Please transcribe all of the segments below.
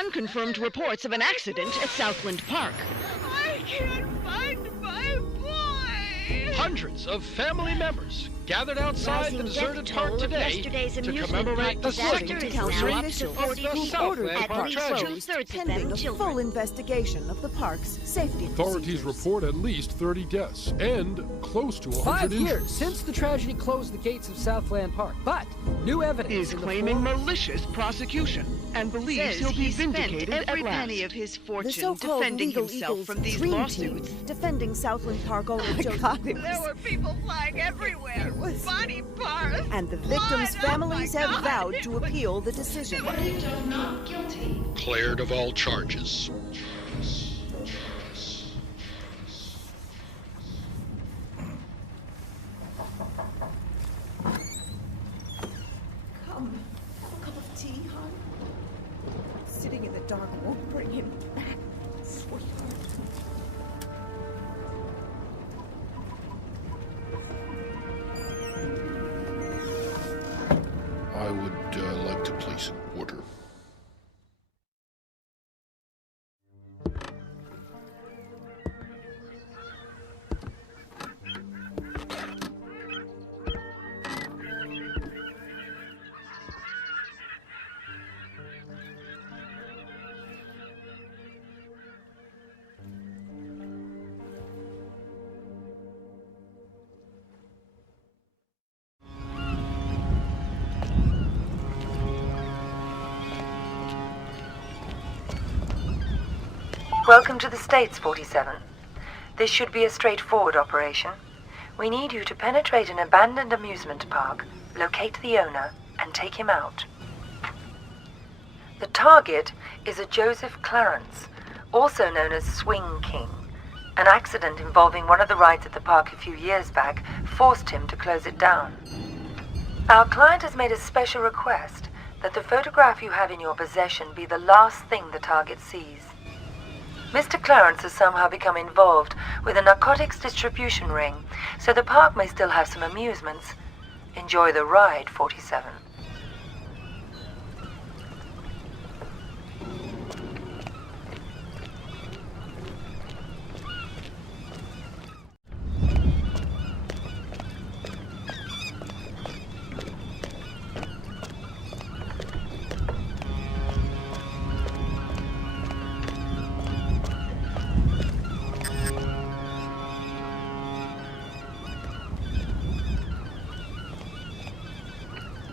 unconfirmed reports of an accident at Southland Park. I can't find my boy! Hundreds of family members gathered outside the deserted park today to commemorate the second anniversary of the Southland Park tragedy. Pending a full investigation of the park's safety Authorities report at least 30 deaths and close to 100 5 injuries. years since the tragedy closed the gates of Southland Park, but new evidence Is in the claiming form... malicious prosecution and believes he'll be vindicated at every last. penny of his The fortune so-called defending legal himself Eagles from these dream lawsuits. team defending Southland Park owner Joseph. There were people flying everywhere. Body parts. And the victims' blood. families Oh my have God. vowed to appeal the decision. Not guilty. Cleared of all charges. Come, a cup of tea, hon? Sitting in the dark won't bring him back, sweetheart. I would like to place an order. Welcome to the States, 47. This should be a straightforward operation. We need you to penetrate an abandoned amusement park, locate the owner, and take him out. The target is a Joseph Clarence, also known as Swing King. An accident involving one of the rides at the park a few years back forced him to close it down. Our client has made a special request that the photograph you have in your possession be the last thing the target sees. Mr. Clarence has somehow become involved with a narcotics distribution ring, so the park may still have some amusements. Enjoy the ride, 47.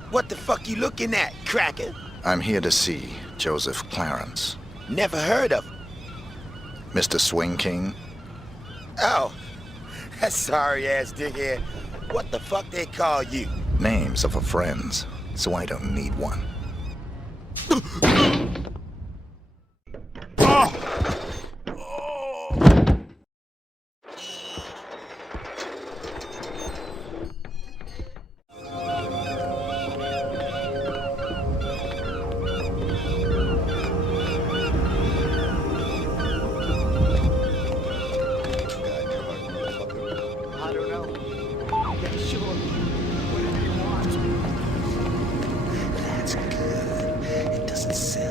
What the fuck you looking at, cracker? I'm here to see Joseph Clarence. Never heard of him. Mr. Swing King? Oh, that sorry-ass dickhead. What the fuck they call you? Names are for friends, so I don't need one. I don't know. Yeah, sure. Whatever you want. That's good. It doesn't sound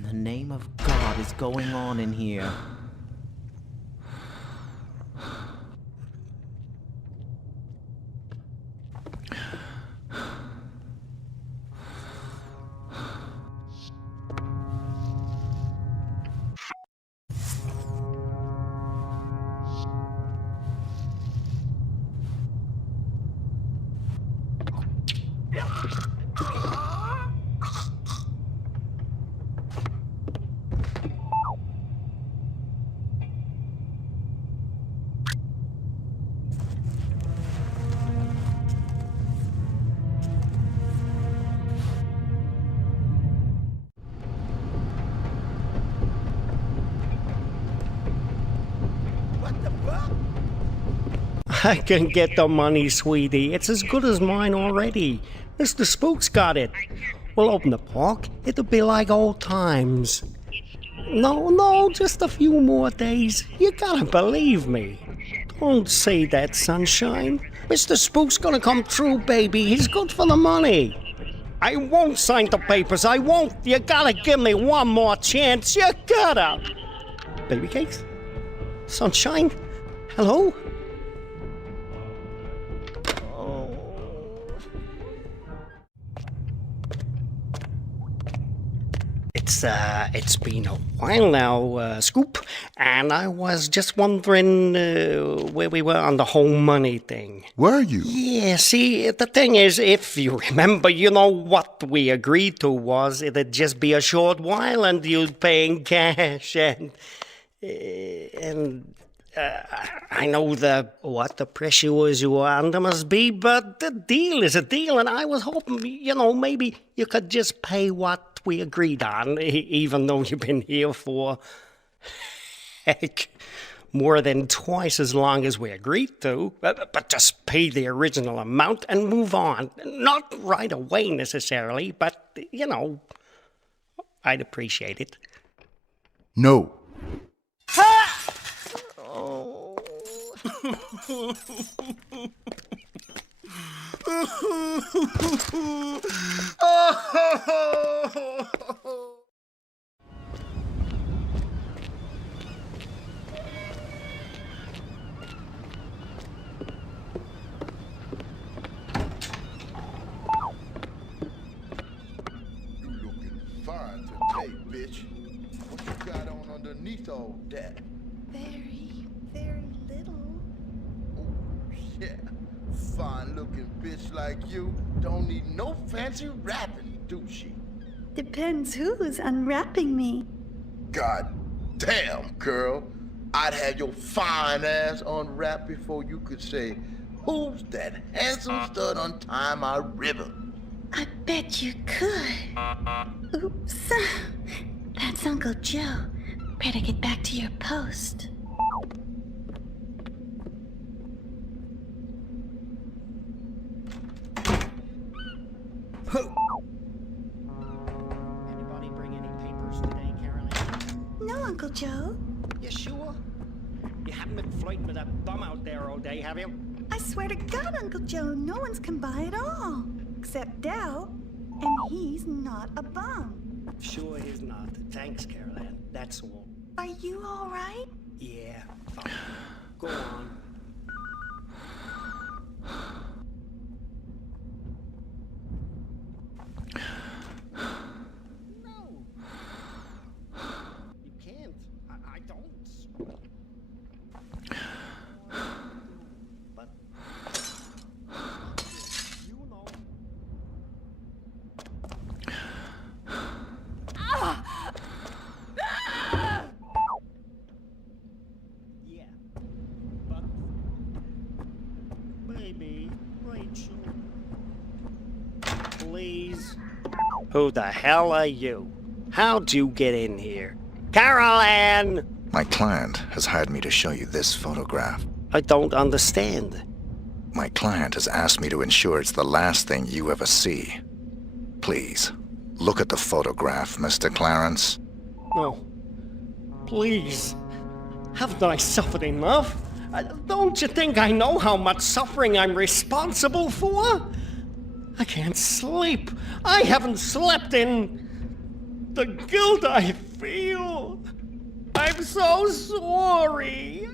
in the name of God is going on in here? I can get the money, sweetie. It's as good as mine already. Mr. Spook's got it. We'll open the park. It'll be like old times. No, just a few more days. You gotta believe me. Don't say that, sunshine. Mr. Spook's gonna come through, baby. He's good for the money. I won't sign the papers. I won't. You gotta give me one more chance. You gotta. Baby cakes? Sunshine? Hello? It's been a while now, Scoop, and I was just wondering where we were on the whole money thing. Were you? Yeah, see, the thing is, if you remember, you know what we agreed to was it'd just be a short while and you'd pay in cash, and I know what the pressures you were under must be, but the deal is a deal, and I was hoping, maybe you could just pay what we agreed on, even though you've been here for, heck, more than twice as long as we agreed to. But just pay the original amount and move on. Not right away necessarily, but, I'd appreciate it. No. Oh. Fine today, bitch. What you got on underneath all that? Very, very little. Oh, yeah. Fine-looking bitch like you don't need no fancy wrapping, do she? Depends who's unwrapping me. God damn, girl. I'd have your fine ass unwrapped before you could say, who's that handsome stud untying my ribbon? I bet you could. Oops. That's Uncle Joe. Better get back to your post. Anybody bring any papers today, Caroline? No, Uncle Joe. You sure? You haven't been flirting with that bum out there all day, have you? I swear to God, Uncle Joe, no one's come by at all. Except Dow. And he's not a bum. Sure he's not. Thanks, Caroline. That's all. Are you all right? Yeah, fine. Go on. No. You can't. I don't. But you know. Yeah. But baby, Rachel. Please. Who the hell are you? How'd you get in here? Caroline! My client has hired me to show you this photograph. I don't understand. My client has asked me to ensure it's the last thing you ever see. Please, look at the photograph, Mr. Clarence. No. Please. Haven't I suffered enough? Don't you think I know how much suffering I'm responsible for? I can't sleep. I haven't slept in... The guilt I feel. I'm so sorry.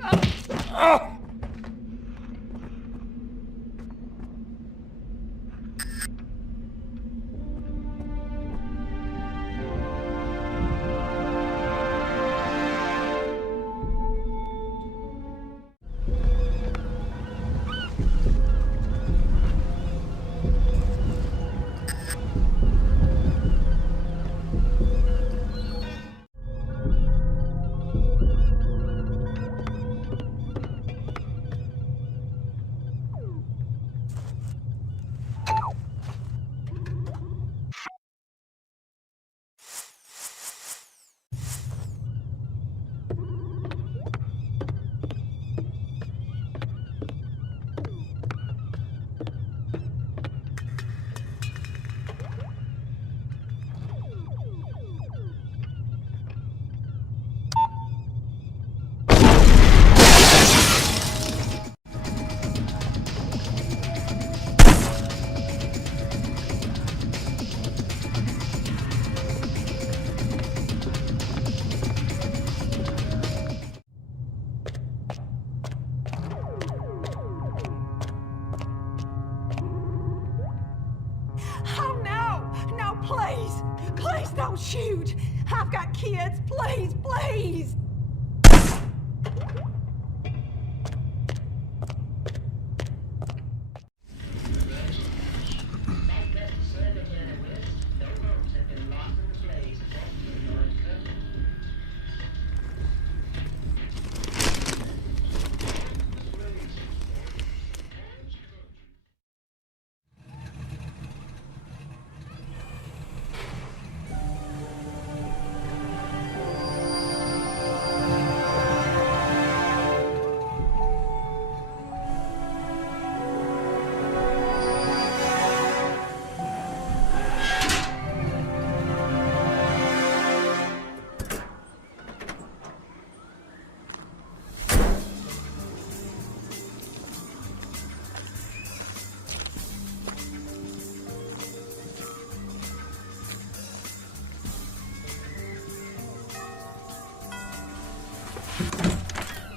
Oh no! No, please! Please don't shoot! I've got kids! Please, please!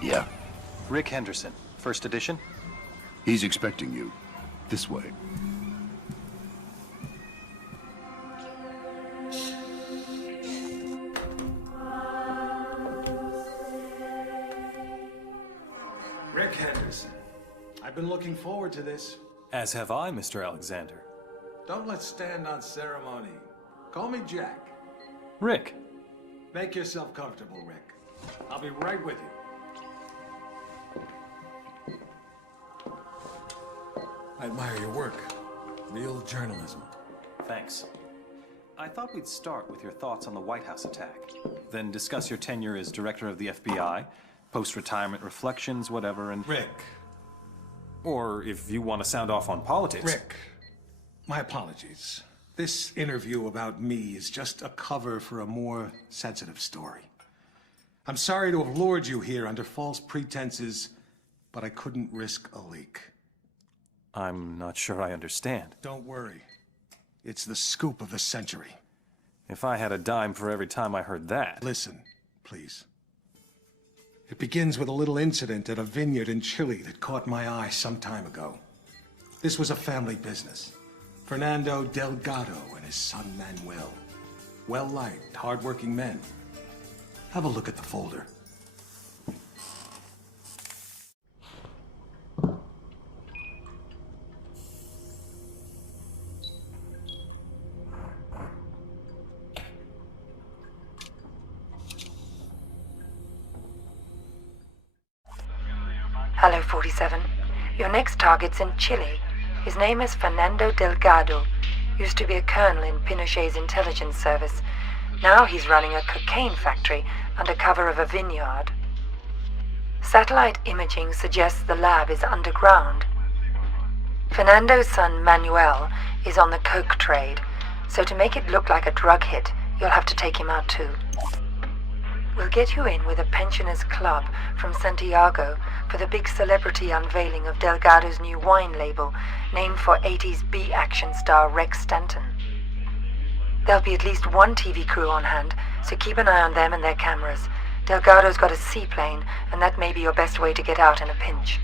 Yeah. Rick Henderson, first edition. He's expecting you. This way. Rick Henderson. I've been looking forward to this. As have I, Mr. Alexander. Don't let's stand on ceremony. Call me Jack. Rick. Make yourself comfortable, Rick. I'll be right with you. I admire your work. Real journalism. Thanks. I thought we'd start with your thoughts on the White House attack, then discuss your tenure as director of the FBI, post-retirement reflections, whatever, and... Rick. Or if you want to sound off on politics. Rick, my apologies. This interview about me is just a cover for a more sensitive story. I'm sorry to have lured you here under false pretenses, but I couldn't risk a leak. I'm not sure I understand. Don't worry. It's the scoop of the century. If I had a dime for every time I heard that... Listen, please. It begins with a little incident at a vineyard in Chile that caught my eye some time ago. This was a family business. Fernando Delgado and his son Manuel. Well-liked, hard-working men. Have a look at the folder. Hello, 47. Your next target's in Chile. His name is Fernando Delgado. Used to be a colonel in Pinochet's intelligence service. Now he's running a cocaine factory under cover of a vineyard. Satellite imaging suggests the lab is underground. Fernando's son Manuel is on the coke trade, so to make it look like a drug hit, you'll have to take him out too. We'll get you in with a pensioners club from Santiago for the big celebrity unveiling of Delgado's new wine label, named for 80s B-action star Rex Stanton. There'll be at least one TV crew on hand, so keep an eye on them and their cameras. Delgado's got a seaplane, and that may be your best way to get out in a pinch.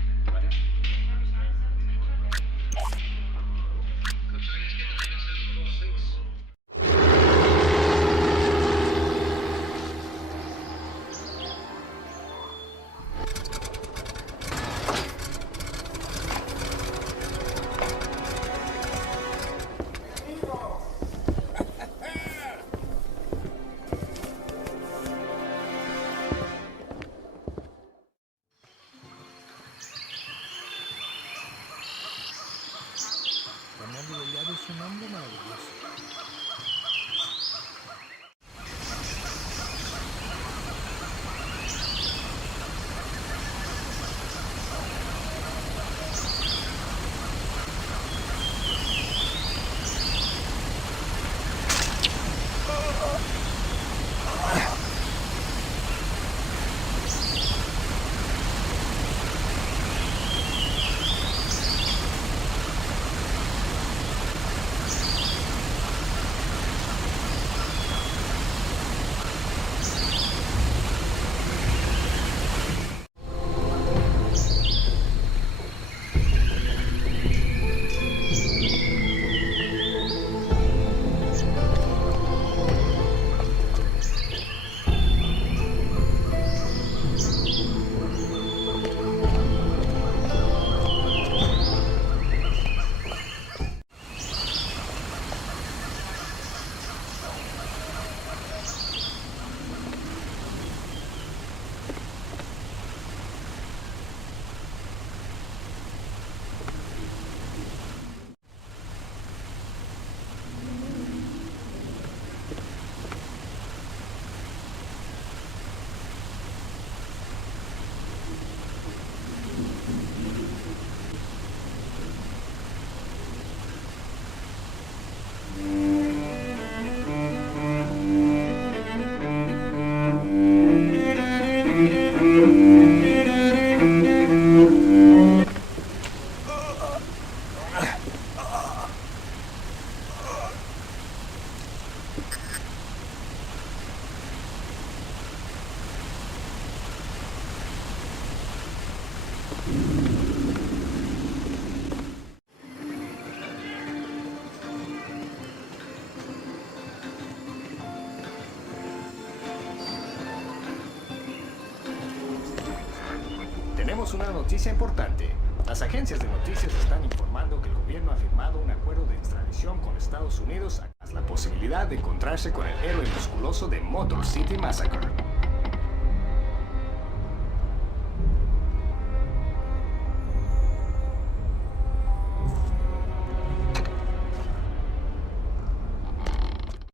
Tenemos una noticia importante. Las agencias de noticias están informando que el gobierno ha firmado un acuerdo de extradición con Estados Unidos a la posibilidad de encontrarse con el héroe musculoso de Motor City Massacre.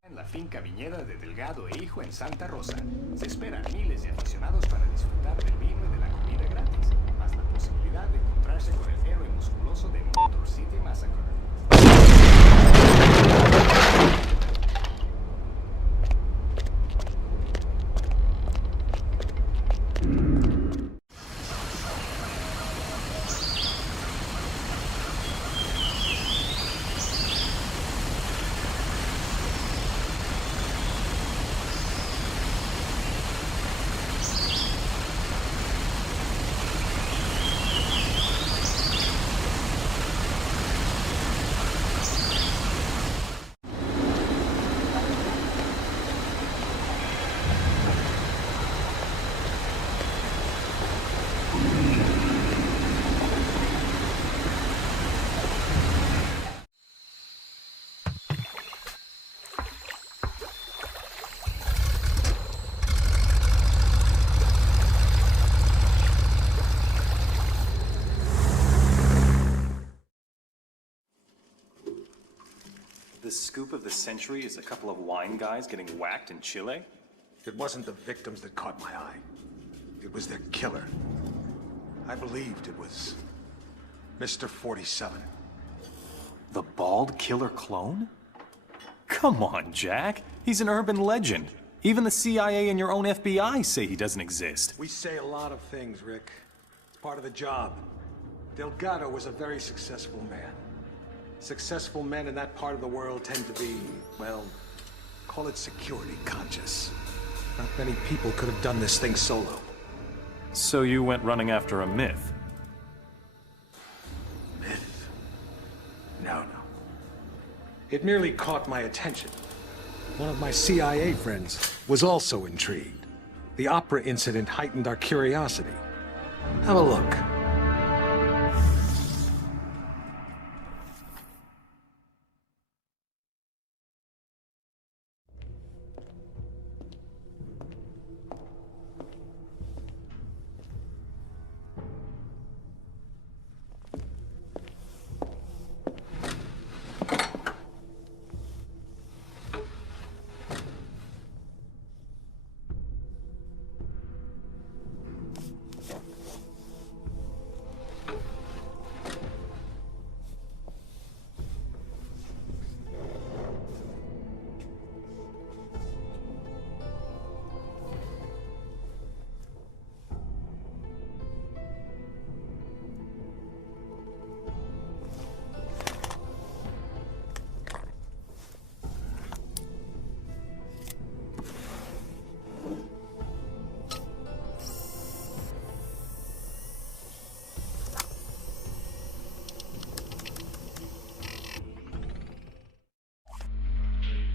En la finca viñeda de Delgado e Hijo en Santa Rosa. Se esperan miles de aficionados para disfrutar del vino y de la comida gratis, más la posibilidad de encontrarse con el héroe musculoso de Motor City Massacre. The scoop of the century is a couple of wine guys getting whacked in Chile? It wasn't the victims that caught my eye. It was their killer. I believed it was Mr. 47. The bald killer clone? Come on, Jack. He's an urban legend. Even the CIA and your own FBI say he doesn't exist. We say a lot of things, Rick. It's part of the job. Delgado was a very successful man. Successful men in that part of the world tend to be, well, Call it security conscious. Not many people could have done this thing solo. So you went running after a myth? Myth? No. It merely caught my attention. One of my CIA friends was also intrigued. The opera incident heightened our curiosity. Have a look.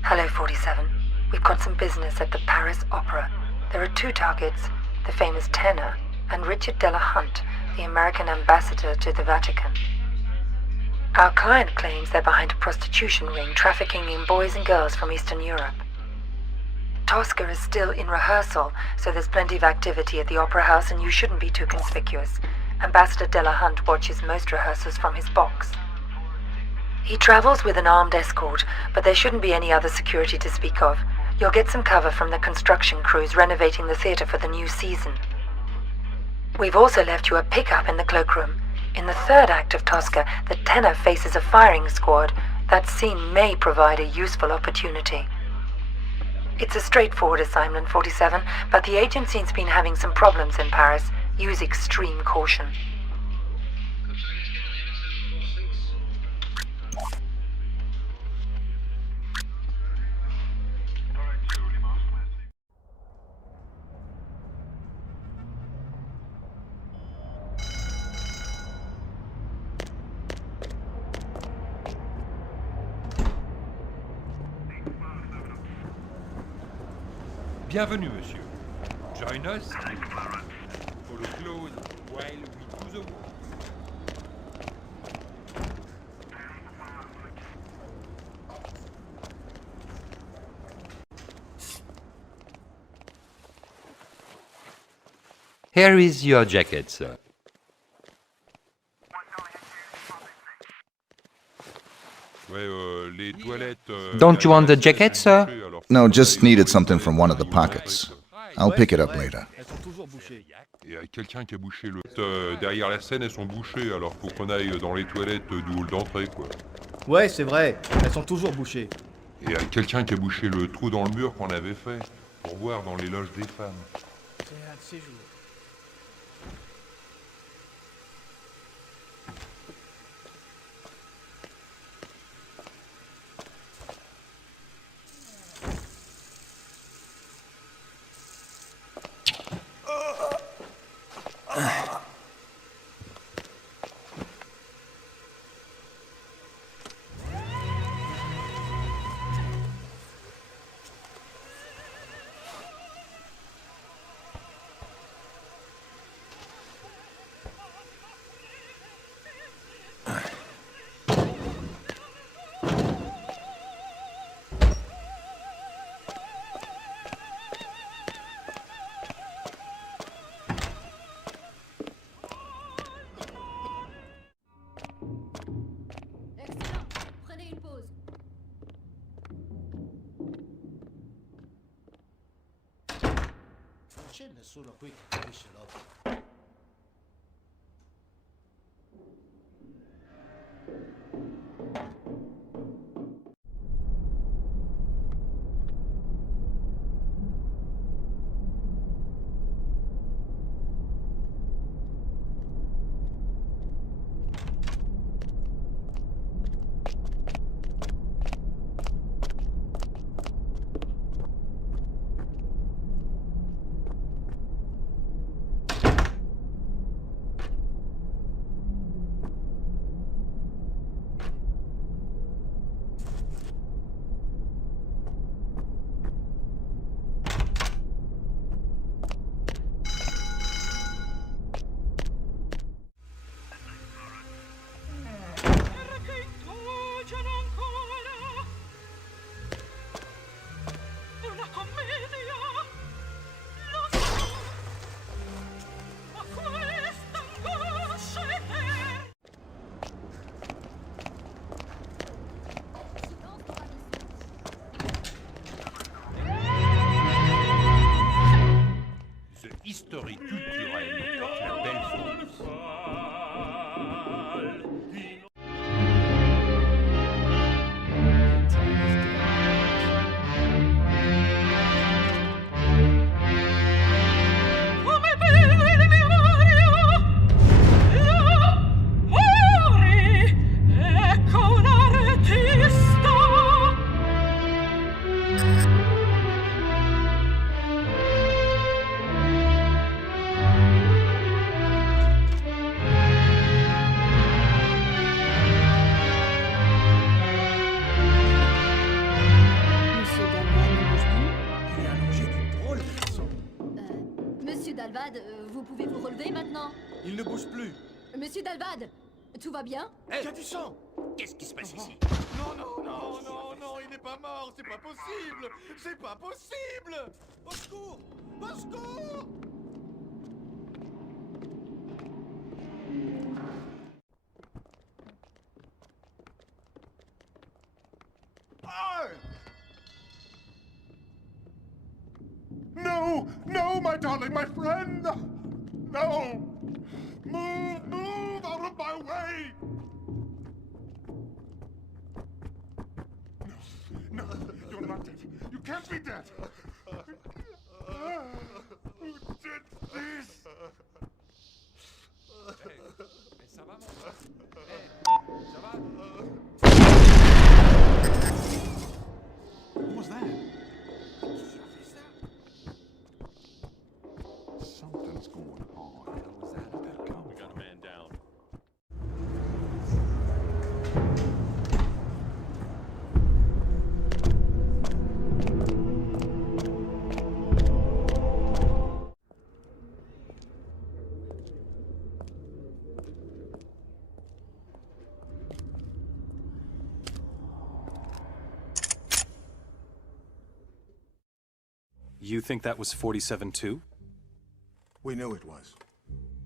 Hello, 47. We've got some business at the Paris Opera. There are 2 targets, the famous tenor and Richard Delahunt, the American ambassador to the Vatican. Our client claims they're behind a prostitution ring trafficking in boys and girls from Eastern Europe. Tosca is still in rehearsal, so there's plenty of activity at the Opera House and you shouldn't be too conspicuous. Ambassador Delahunt watches most rehearsals from his box. He travels with an armed escort, but there shouldn't be any other security to speak of. You'll get some cover from the construction crews renovating the theater for the new season. We've also left you a pickup in the cloakroom. In the 3rd act of Tosca, the tenor faces a firing squad. That scene may provide a useful opportunity. It's a straightforward assignment, 47, but the agency's been having some problems in Paris. Use extreme caution. Bienvenue, monsieur. Join us for the close while we do the work. Here is your jacket, sir. Don't you want the jacket, sir? No, just needed something from one of the pockets. I'll pick it up later. Il y a quelqu'un qui a bouché le... derrière la scène, elles sont bouchées, alors faut qu'on aille dans les toilettes du hall d'entrée, quoi. Ouais, c'est vrai, elles sont toujours bouchées. Et il y a quelqu'un qui a bouché le trou dans le mur qu'on avait fait, pour voir dans les loges des femmes. c'è nessuno qui che capisce l'opera. touristerie culturelle porte la belle sauce. Vous pouvez vous relever maintenant? Il ne bouge plus. Monsieur Dalvad, tout va bien? Il y a du sang. Qu'est-ce qui se passe ici? Non, non, non, non, non, il n'est pas mort, c'est pas possible! C'est pas possible! Au secours! Au secours! No! No, my darling, my friend! No! Move! Move out of my way! No! No! You're not dead! You can't be dead! Who did this? Hey, mais ça va, mon frère? Hey, ça va? What was that? Something's going on. What the hell was that about? We got a man down. You think that was 47 too? We knew it was.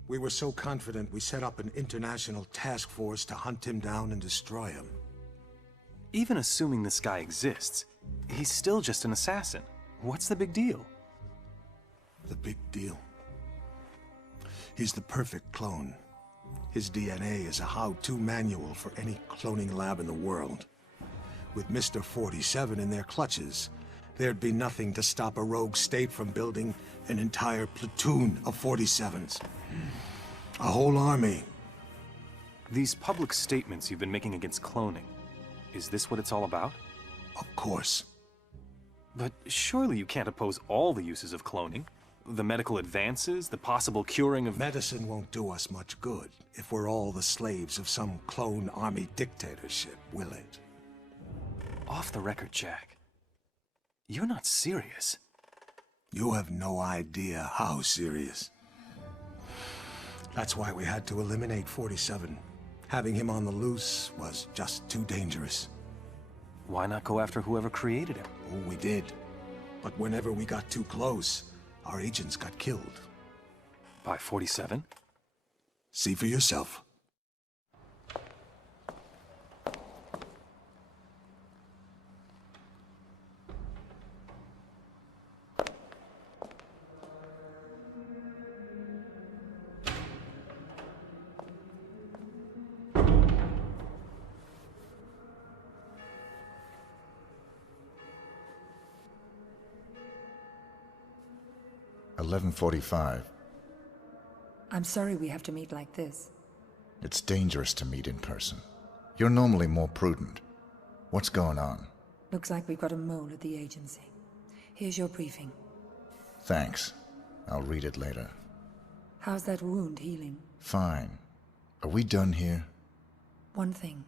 We were so confident we set up an international task force to hunt him down and destroy him. Even assuming this guy exists, he's still just an assassin. What's the big deal? The big deal? He's the perfect clone. His DNA is a how-to manual for any cloning lab in the world. With Mr. 47 in their clutches, there'd be nothing to stop a rogue state from building an entire platoon of 47s. A whole army. These public statements you've been making against cloning, is this what it's all about? Of course. But surely you can't oppose all the uses of cloning? The medical advances, the possible curing of... Medicine won't do us much good if we're all the slaves of some clone army dictatorship, will it? Off the record, Jack. You're not serious. You have no idea how serious. That's why we had to eliminate 47. Having him on the loose was just too dangerous. Why not go after whoever created him? Oh, we did. But whenever we got too close, our agents got killed. By 47? See for yourself. $11:45. I'm sorry we have to meet like this. It's dangerous to meet in person. You're normally more prudent. What's going on? Looks like we've got a mole at the agency. Here's your briefing. Thanks. I'll read it later. How's that wound healing? Fine. Are we done here? One thing.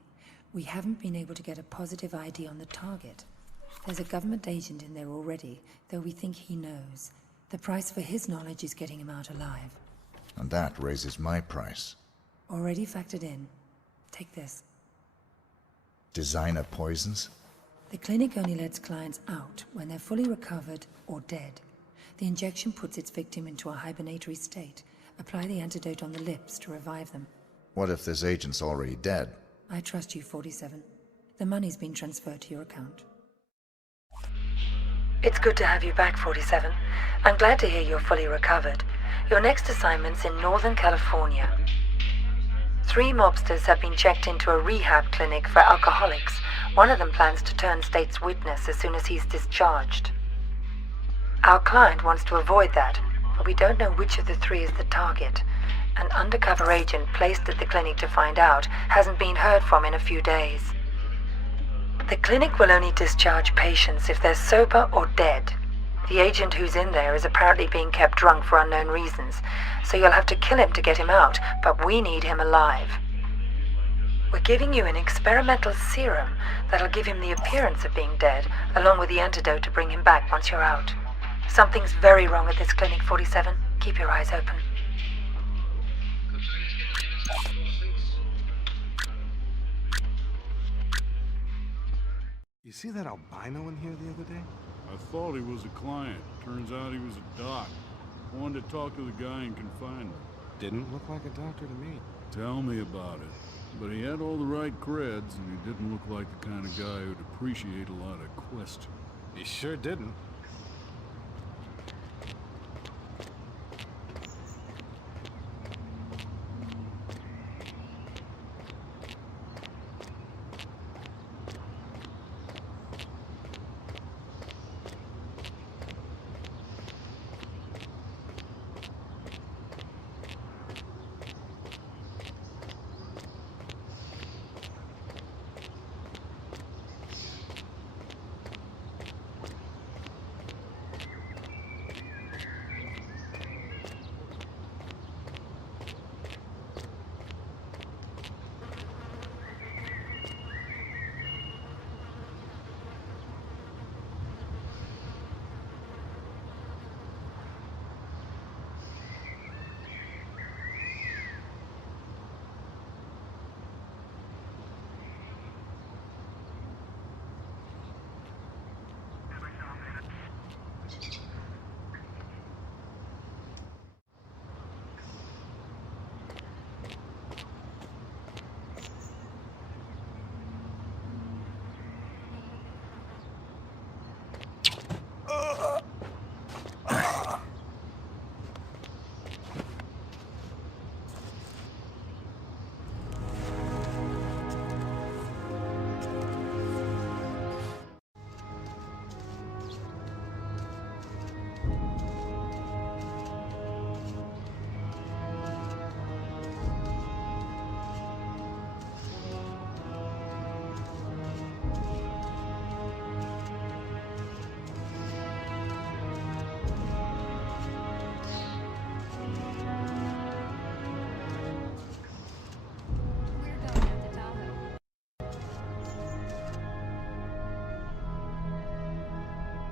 We haven't been able to get a positive ID on the target. There's a government agent in there already, though we think he knows. The price for his knowledge is getting him out alive. And that raises my price. Already factored in. Take this. Designer poisons? The clinic only lets clients out when they're fully recovered or dead. The injection puts its victim into a hibernatory state. Apply the antidote on the lips to revive them. What if this agent's already dead? I trust you, 47. The money's been transferred to your account. It's good to have you back, 47. I'm glad to hear you're fully recovered. Your next assignment's in Northern California. 3 mobsters have been checked into a rehab clinic for alcoholics. One of them plans to turn state's witness as soon as he's discharged. Our client wants to avoid that, but we don't know which of the 3 is the target. An undercover agent placed at the clinic to find out hasn't been heard from in a few days. The clinic will only discharge patients if they're sober or dead. The agent who's in there is apparently being kept drunk for unknown reasons, so you'll have to kill him to get him out, but we need him alive. We're giving you an experimental serum that'll give him the appearance of being dead, along with the antidote to bring him back once you're out. Something's very wrong at this clinic, 47. Keep your eyes open. You see that albino in here the other day? I thought he was a client. Turns out he was a doc. Wanted to talk to the guy in confinement. Didn't look like a doctor to me. Tell me about it. But he had all the right creds, and he didn't look like the kind of guy who'd appreciate a lot of questions. He sure didn't.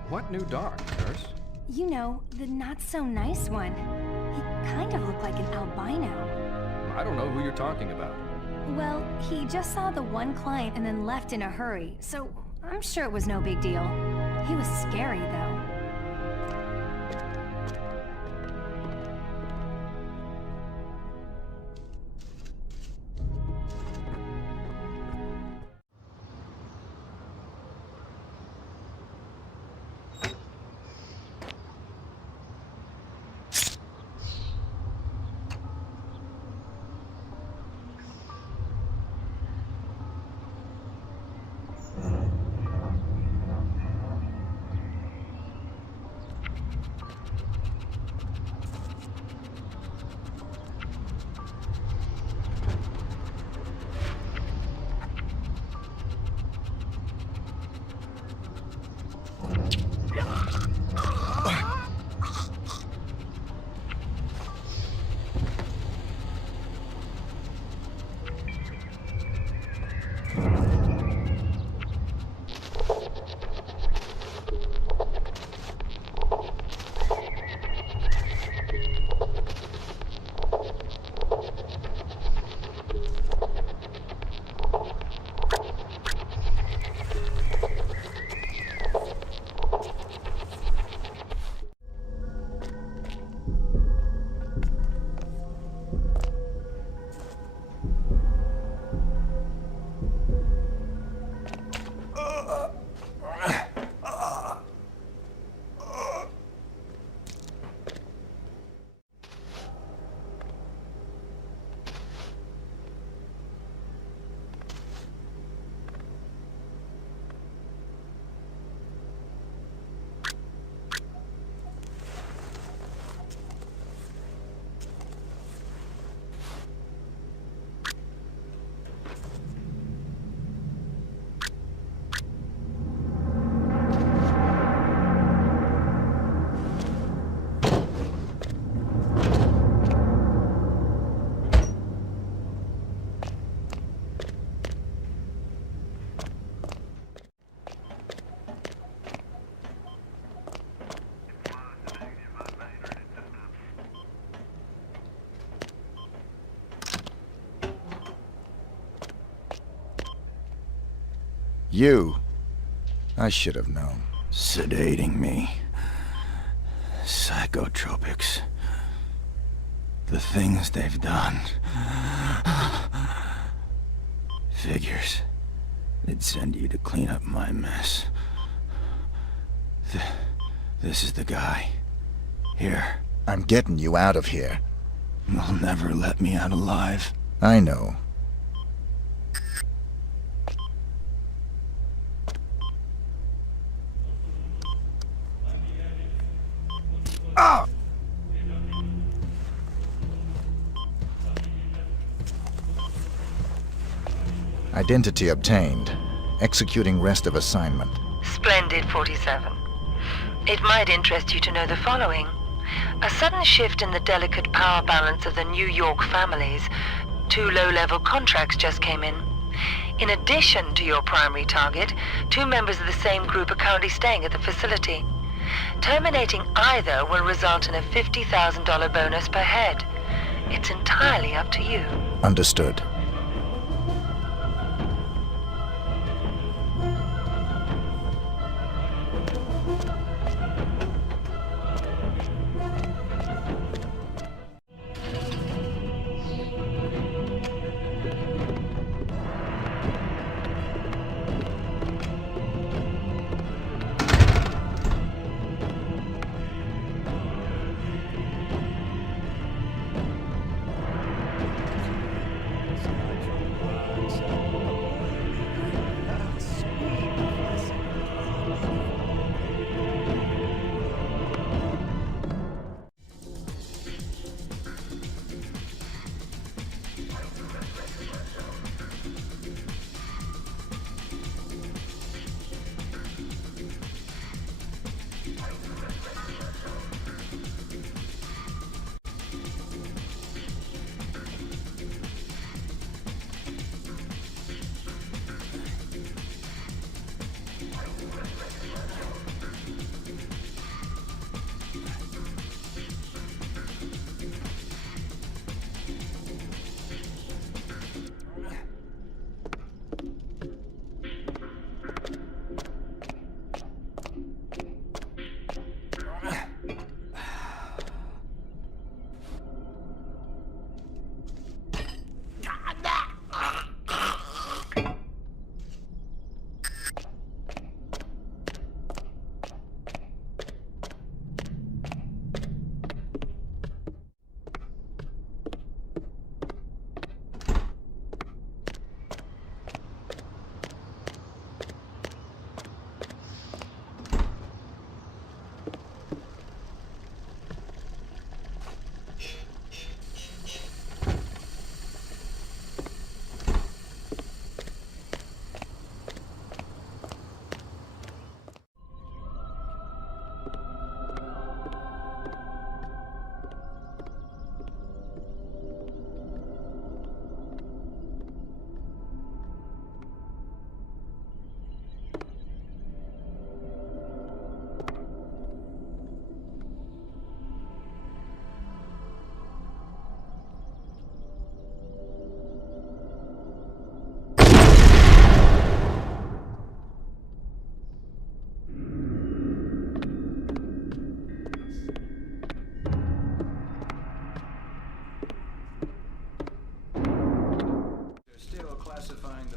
What new dog, nurse? You know, the not-so-nice one. He kind of looked like an albino. I don't know who you're talking about. Well, he just saw the one client and then left in a hurry, so I'm sure it was no big deal. He was scary, though. You. I should have known. Sedating me. Psychotropics. The things they've done. Figures. They'd send you to clean up my mess. This is the guy. Here. I'm getting you out of here. They'll never let me out alive. I know. Ah! Identity obtained. Executing rest of assignment. Splendid, 47. It might interest you to know the following. A sudden shift in the delicate power balance of the New York families. 2 low-level contracts just came in. In addition to your primary target, 2 members of the same group are currently staying at the facility. Terminating either will result in a $50,000 bonus per head. It's entirely up to you. Understood.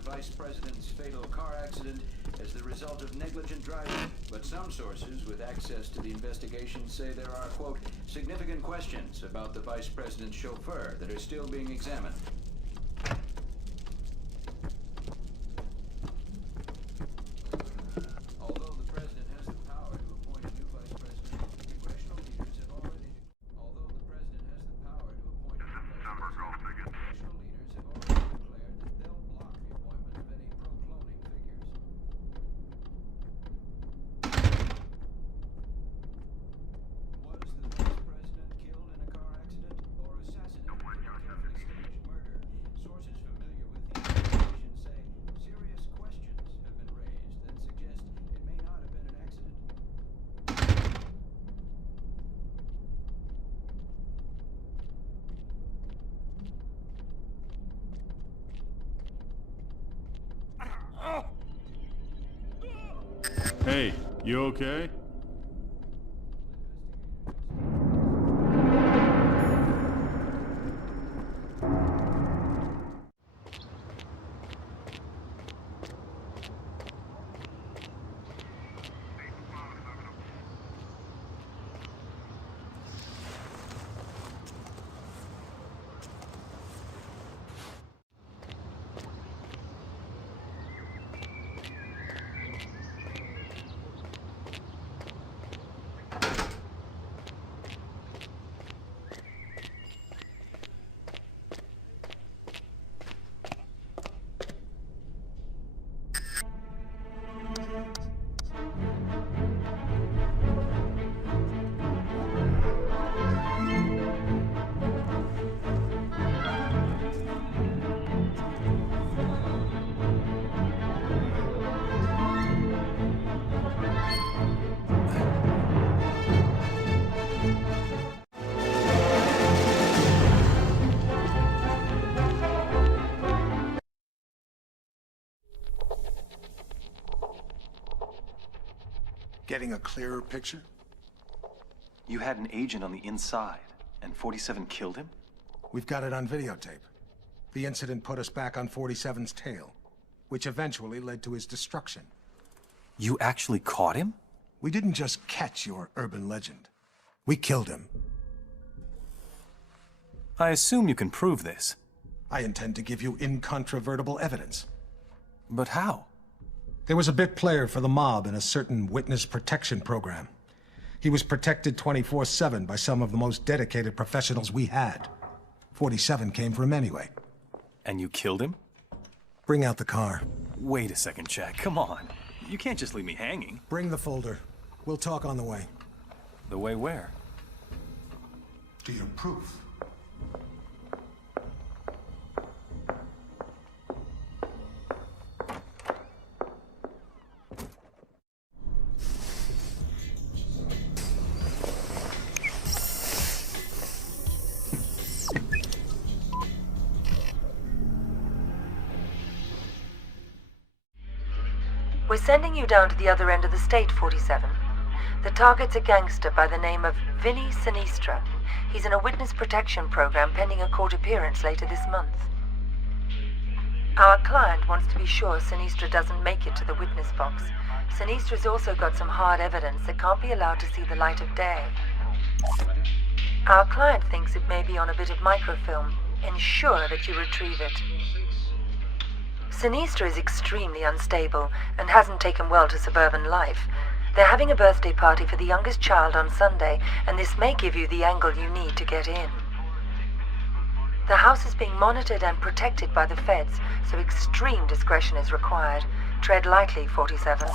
Vice President's fatal car accident as the result of negligent driving, but some sources with access to the investigation say there are, quote, significant questions about the Vice President's chauffeur that are still being examined. Although the President has the power to appoint a new Vice President, congressional leaders have already... Although the President has the power to appoint a new Vice President, congressional leaders have already declared that they'll block the appointment of any pro-cloning figures. Was the Vice President killed in a car accident or assassinated in a carefully staged murder? Hey, you okay? Getting a clearer picture? You had an agent on the inside, and 47 killed him? We've got it on videotape. The incident put us back on 47's tail, which eventually led to his destruction. You actually caught him? We didn't just catch your urban legend. We killed him. I assume you can prove this. I intend to give you incontrovertible evidence. But how? There was a bit player for the mob in a certain witness protection program. He was protected 24/7 by some of the most dedicated professionals we had. 47 came for him anyway. And you killed him? Bring out the car. Wait a second, Jack. Come on. You can't just leave me hanging. Bring the folder. We'll talk on the way. The way where? To your proof. We're sending you down to the other end of the state, 47. The target's a gangster by the name of Vinny Sinistra. He's in a witness protection program pending a court appearance later this month. Our client wants to be sure Sinistra doesn't make it to the witness box. Sinistra's also got some hard evidence that can't be allowed to see the light of day. Our client thinks it may be on a bit of microfilm. Ensure that you retrieve it. Sinistra is extremely unstable and hasn't taken well to suburban life. They're having a birthday party for the youngest child on Sunday, and this may give you the angle you need to get in. The house is being monitored and protected by the feds, so extreme discretion is required. Tread lightly, 47.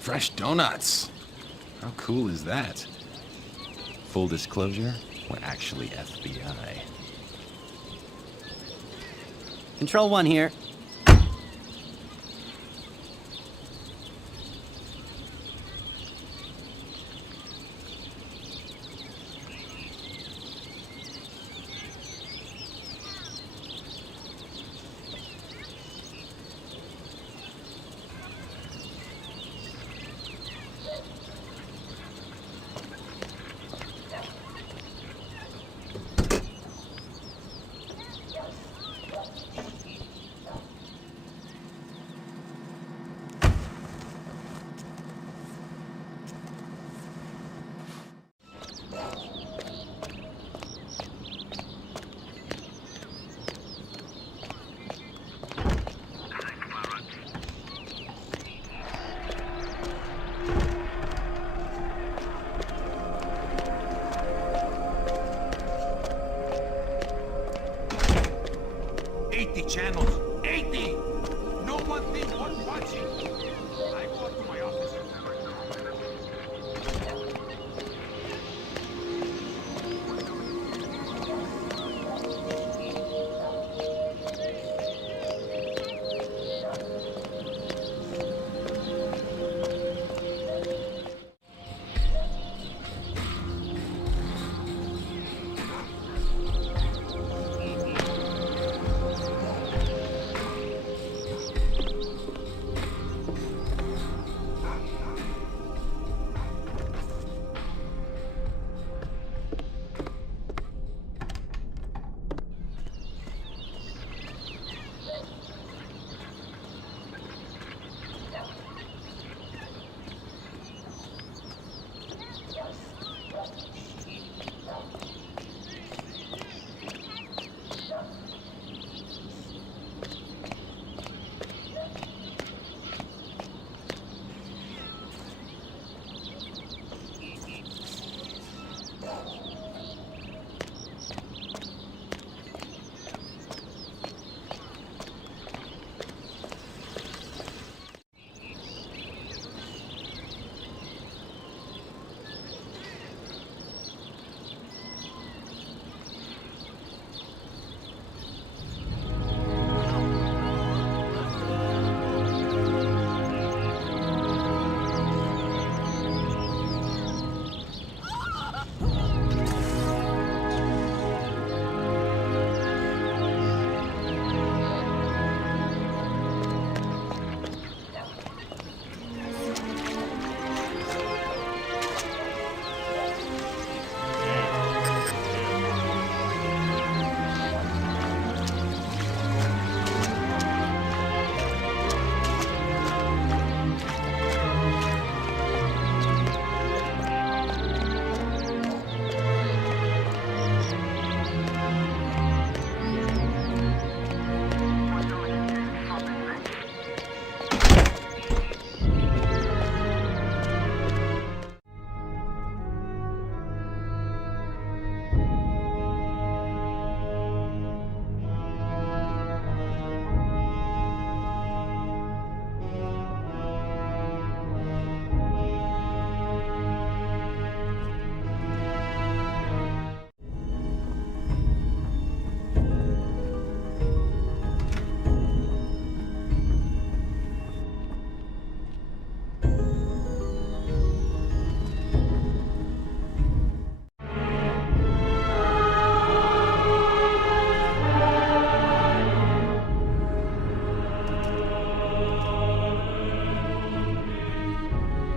Fresh donuts. How cool is that? Full disclosure, we're actually FBI. Control 1 here. 80 channels. 80! No one thing worth watching. I go up to my office.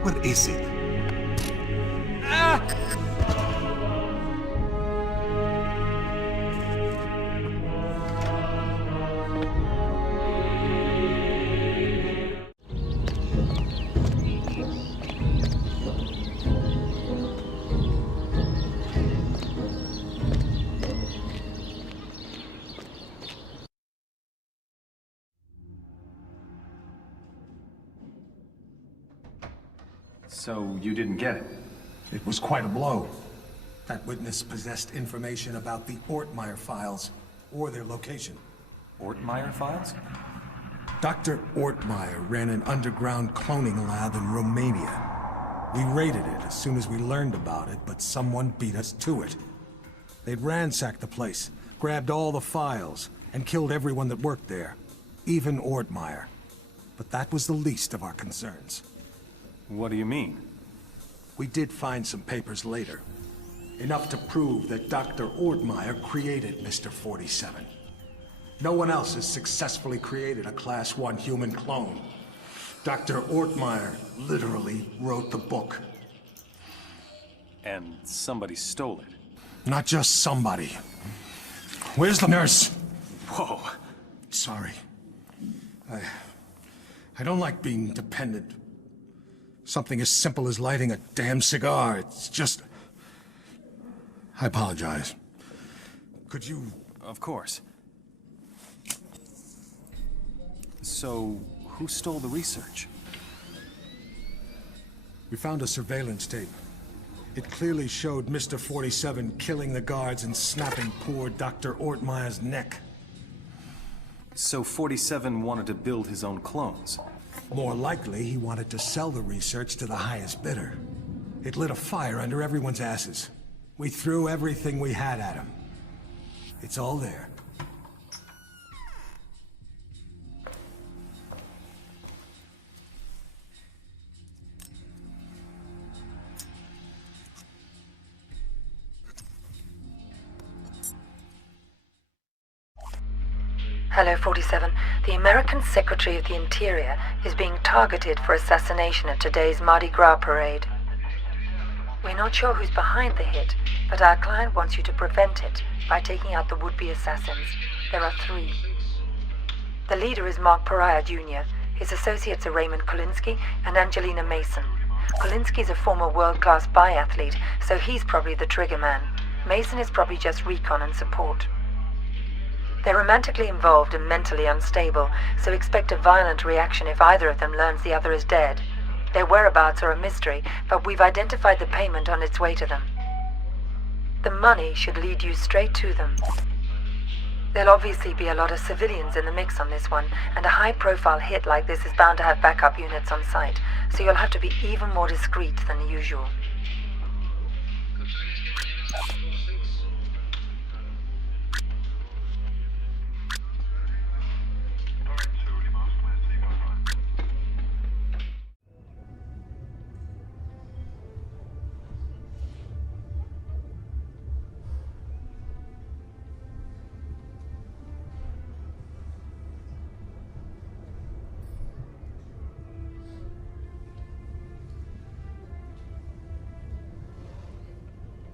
What is it? So you didn't get it? It was quite a blow. That witness possessed information about the Ortmeyer files, or their location. Ortmeyer files? Dr. Ortmeyer ran an underground cloning lab in Romania. We raided it as soon as we learned about it, but someone beat us to it. They'd ransacked the place, grabbed all the files, and killed everyone that worked there, even Ortmeyer. But that was the least of our concerns. What do you mean? We did find some papers later. Enough to prove that Dr. Ortmeyer created Mr. 47. No one else has successfully created a Class 1 human clone. Dr. Ortmeyer literally wrote the book. And somebody stole it. Not just somebody. Where's the nurse? Whoa. Sorry. I don't like being dependent. Something as simple as lighting a damn cigar. It's just... I apologize. Could you... Of course. So, who stole the research? We found a surveillance tape. It clearly showed Mr. 47 killing the guards and snapping poor Dr. Ortmeyer's neck. So 47 wanted to build his own clones. More likely, he wanted to sell the research to the highest bidder. It lit a fire under everyone's asses. We threw everything we had at him. It's all there. Hello, 47. The American Secretary of the Interior is being targeted for assassination at today's Mardi Gras parade. We're not sure who's behind the hit, but our client wants you to prevent it by taking out the would-be assassins. There are 3. The leader is Mark Pariah Jr. His associates are Raymond Kolinsky and Angelina Mason. Kolinsky is a former world-class biathlete, so he's probably the trigger man. Mason is probably just recon and support. They're romantically involved and mentally unstable, so expect a violent reaction if either of them learns the other is dead. Their whereabouts are a mystery, but we've identified the payment on its way to them. The money should lead you straight to them. There'll obviously be a lot of civilians in the mix on this one, and a high-profile hit like this is bound to have backup units on site, so you'll have to be even more discreet than usual.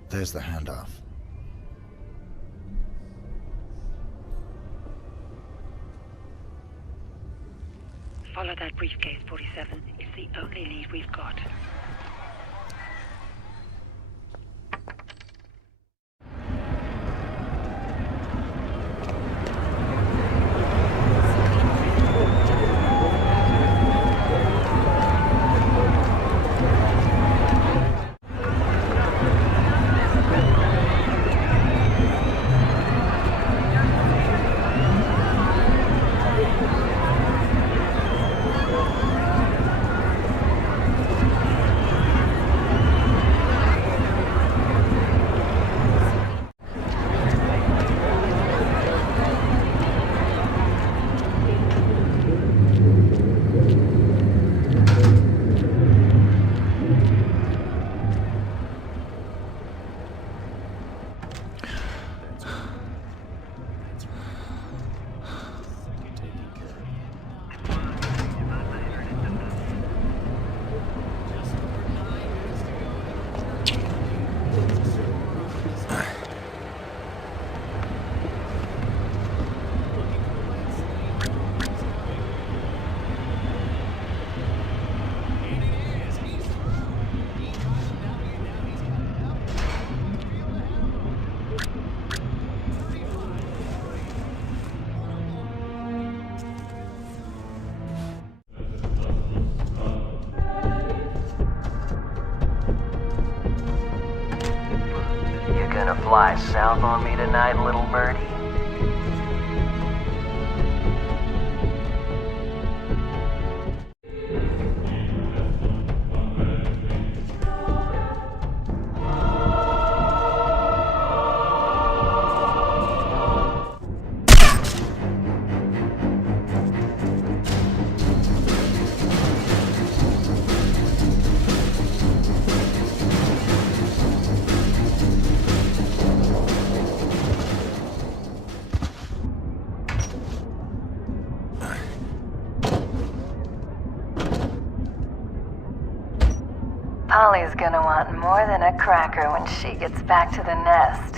There's the handoff. Follow that briefcase, 47. It's the only lead we've got. Fly south on me tonight, little birdie? Polly's gonna want more than a cracker when she gets back to the nest.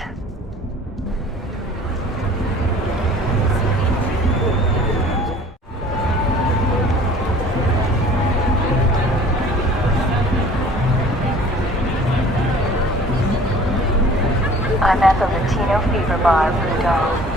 I'm at the Latino Fever Bar, Blue Doll.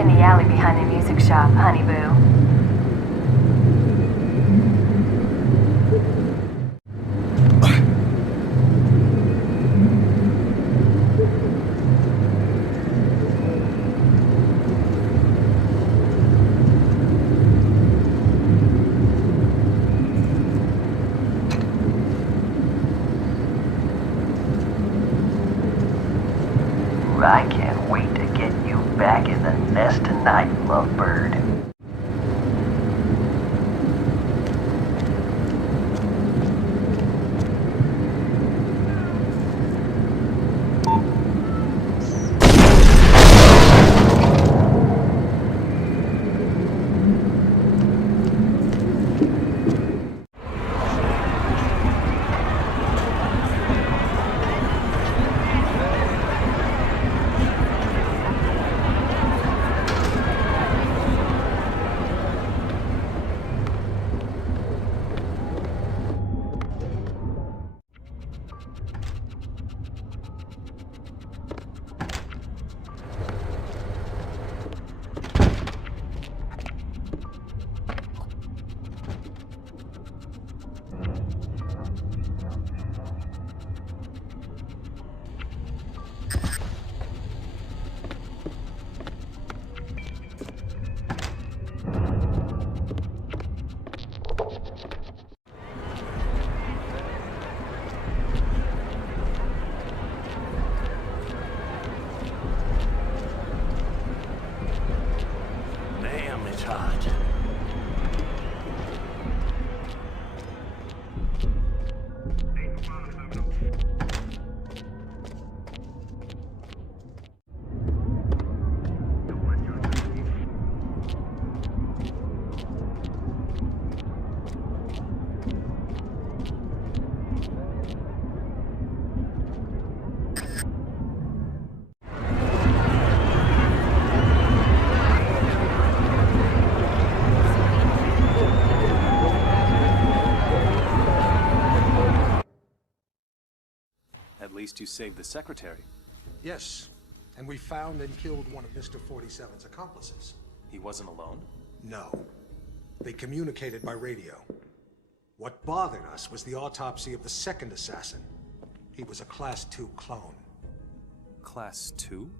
in the alley behind the music shop, honey boo. I can't wait to get you back in the nest tonight, lovebird. At least you saved the secretary. Yes, and we found and killed one of Mr. 47's accomplices. He wasn't alone? No. They communicated by radio. What bothered us was the autopsy of the second assassin. He was a Class 2 clone. Class 2?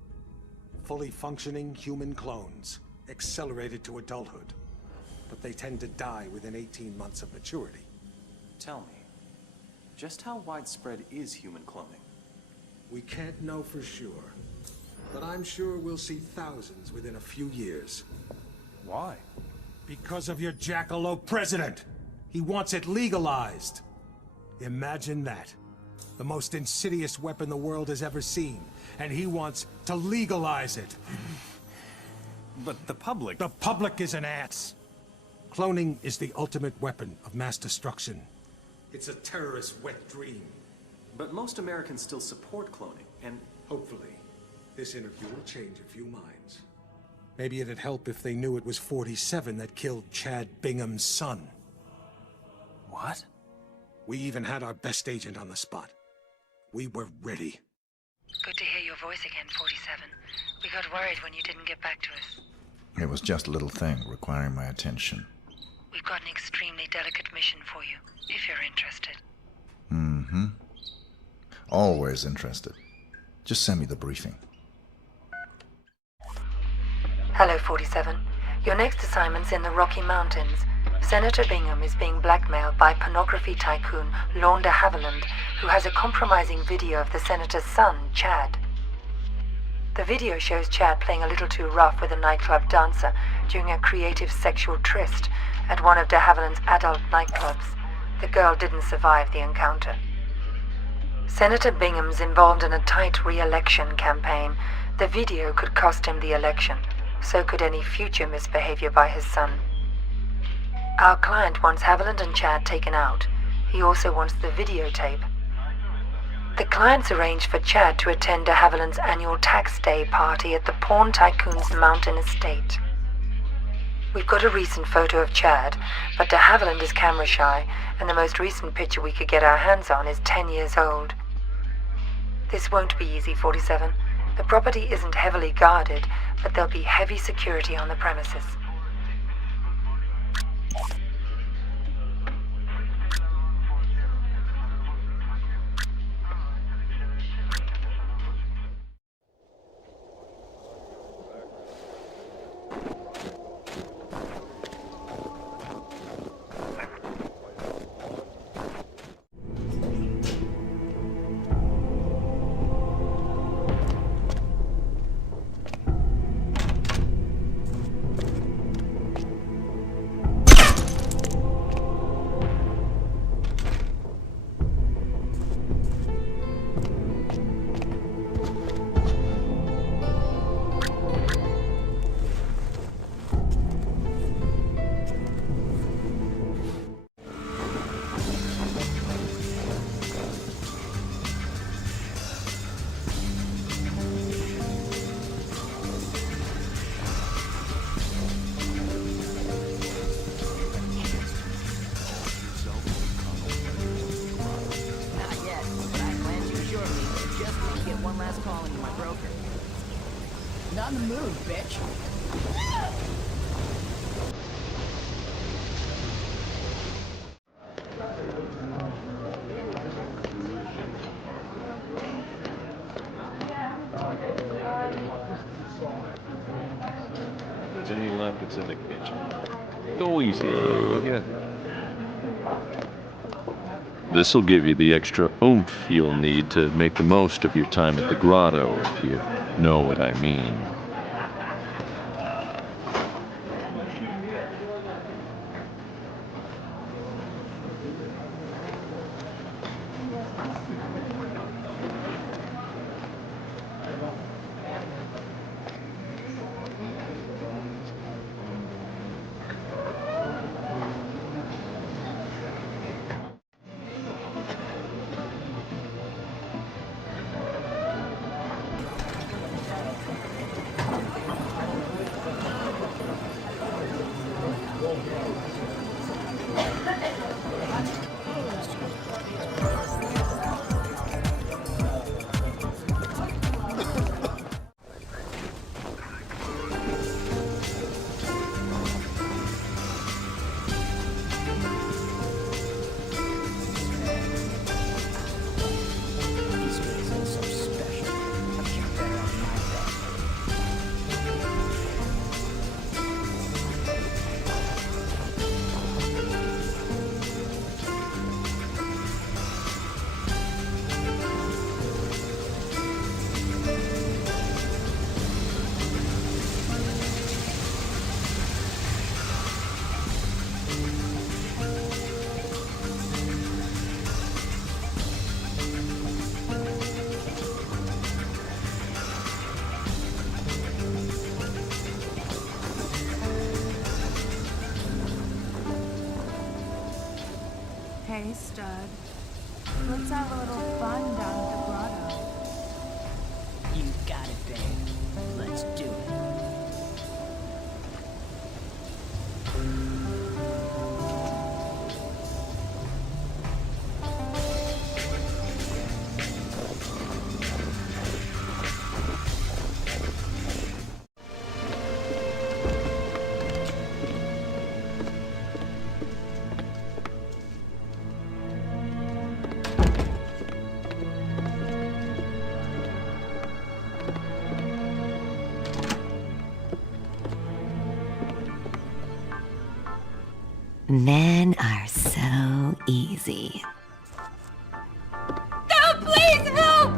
Fully functioning human clones, accelerated to adulthood. But they tend to die within 18 months of maturity. Tell me, just how widespread is human cloning? We can't know for sure, but I'm sure we'll see thousands within a few years. Why? Because of your jackalope president! He wants it legalized! Imagine that. The most insidious weapon the world has ever seen, and he wants to legalize it. But the public... The public is an ass! Cloning is the ultimate weapon of mass destruction. It's a terrorist's wet dream. But most Americans still support cloning, and... Hopefully, this interview will change a few minds. Maybe it'd help if they knew it was 47 that killed Chad Bingham's son. What? We even had our best agent on the spot. We were ready. Good to hear your voice again, 47. We got worried when you didn't get back to us. It was just a little thing requiring my attention. We've got an extremely delicate mission for you, if you're interested. Mm-hmm. Always interested. Just send me the briefing. Hello, 47. Your next assignment's in the Rocky Mountains. Senator Bingham is being blackmailed by pornography tycoon Lorne de Havilland, who has a compromising video of the senator's son, Chad. The video shows Chad playing a little too rough with a nightclub dancer during a creative sexual tryst at one of de Havilland's adult nightclubs. The girl didn't survive the encounter. Senator Bingham's involved in a tight re-election campaign. The video could cost him the election. So could any future misbehavior by his son. Our client wants Havilland and Chad taken out. He also wants the videotape. The client's arranged for Chad to attend de Havilland's annual tax day party at the porn tycoon's mountain estate. We've got a recent photo of Chad, but de Havilland is camera shy, and the most recent picture we could get our hands on is 10 years old. This won't be easy, 47, The property isn't heavily guarded, but there'll be heavy security on the premises. Not in the mood, bitch. It's any left, it's in the kitchen. Go easy, will ya? This'll give you the extra oomph you'll need to make the most of your time at the grotto, if you know what I mean. Hey, stud. Let's have a little fun down at the grotto. You got it, babe. Let's do it. Men are so easy. No, please help!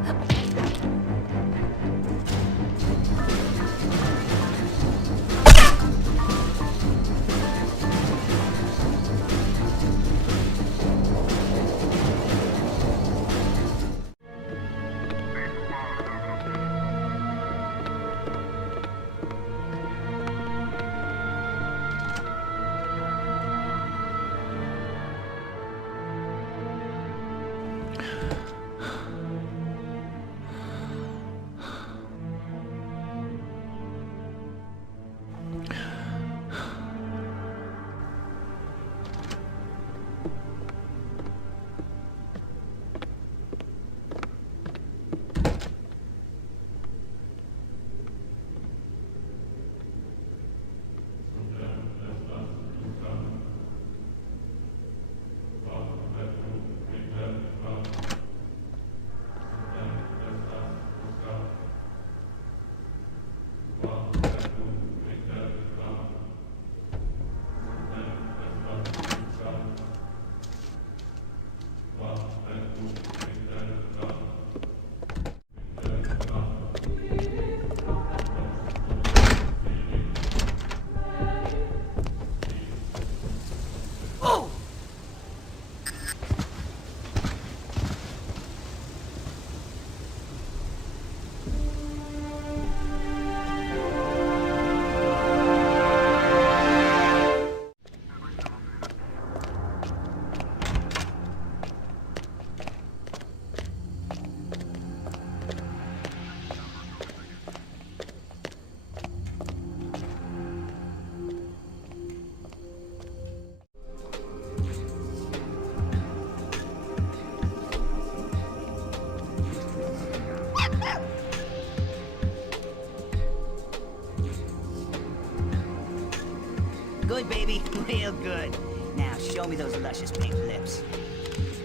Good, baby. Real good. Now, show me those luscious pink lips.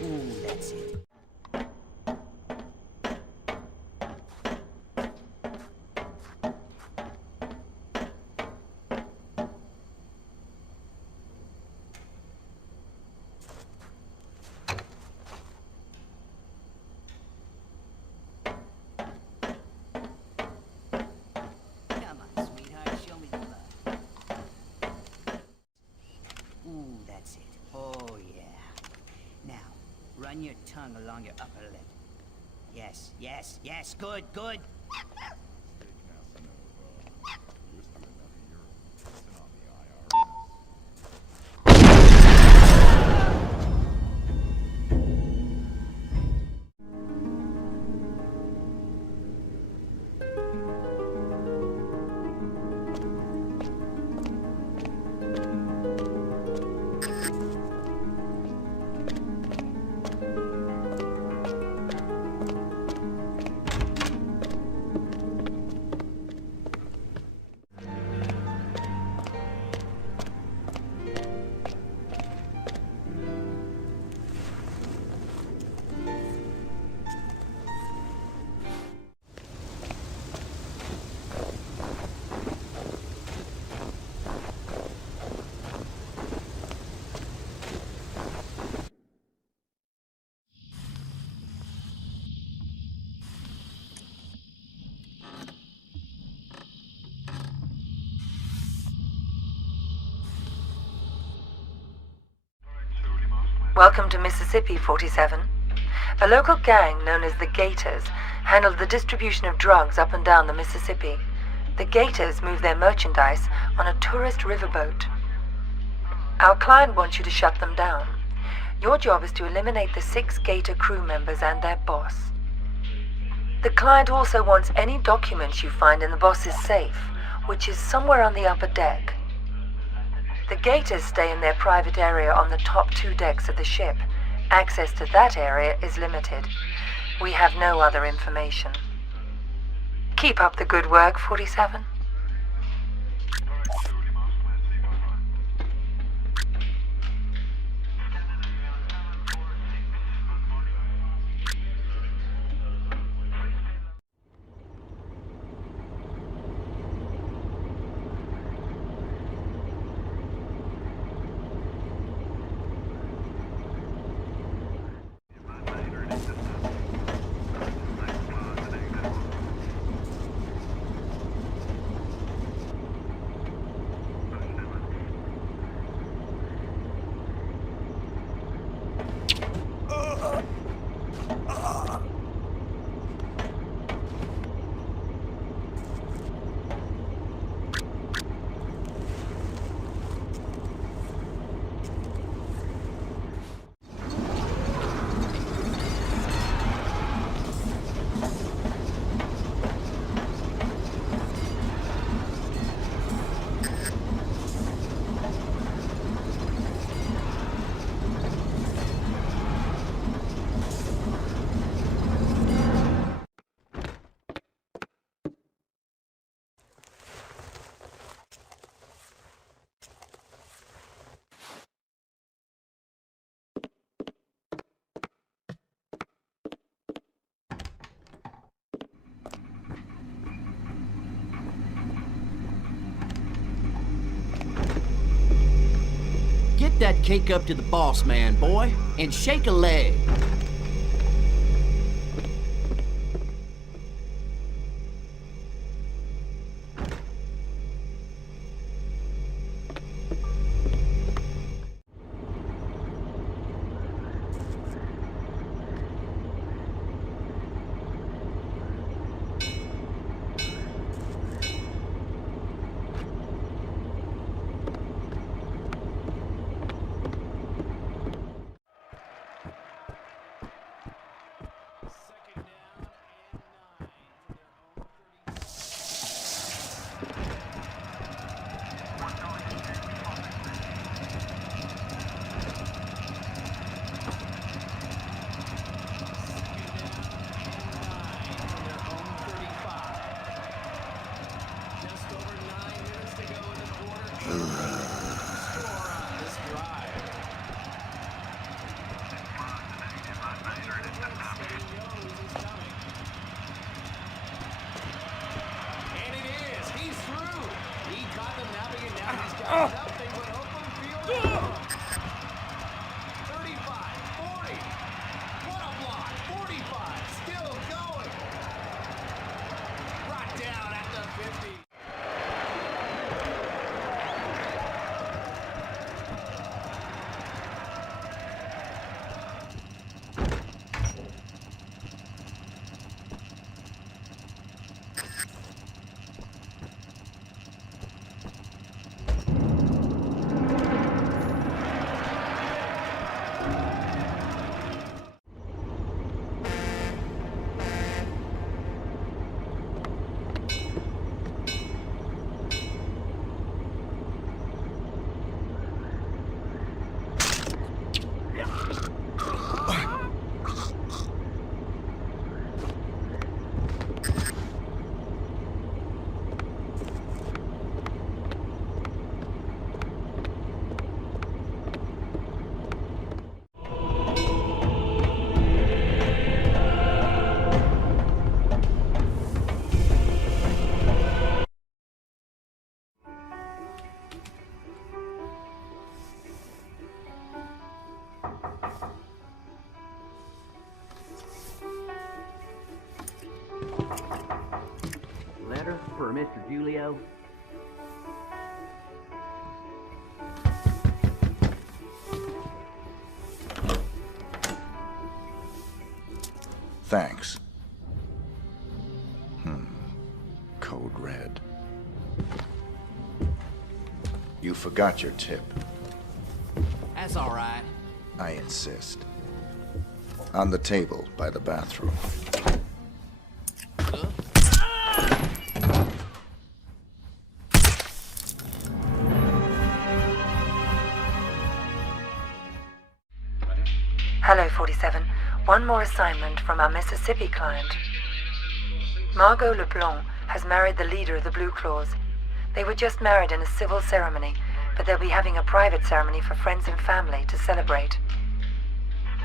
Ooh, that's it. Come on, sweetheart. Show me the love. Ooh, that's it. Oh, yeah. Now, run your tongue along your upper lip. Yes, yes, yes. Good, good. Welcome to Mississippi, 47. A local gang known as the Gators handled the distribution of drugs up and down the Mississippi. The Gators move their merchandise on a tourist riverboat. Our client wants you to shut them down. Your job is to eliminate the 6 Gator crew members and their boss. The client also wants any documents you find in the boss's safe, which is somewhere on the upper deck. The Gators stay in their private area on the top 2 decks of the ship. Access to that area is limited. We have no other information. Keep up the good work, 47. Get that cake up to the boss man, boy, and shake a leg. for Mr. Julio? Thanks. Code red. You forgot your tip. That's all right. I insist. On the table by the bathroom. Hello, 47. One more assignment from our Mississippi client. Margot LeBlanc has married the leader of the Blue Claws. They were just married in a civil ceremony, but they'll be having a private ceremony for friends and family to celebrate.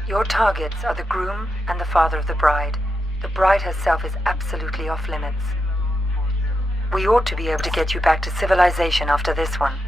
Your targets are the groom and the father of the bride. The bride herself is absolutely off limits. We ought to be able to get you back to civilization after this one.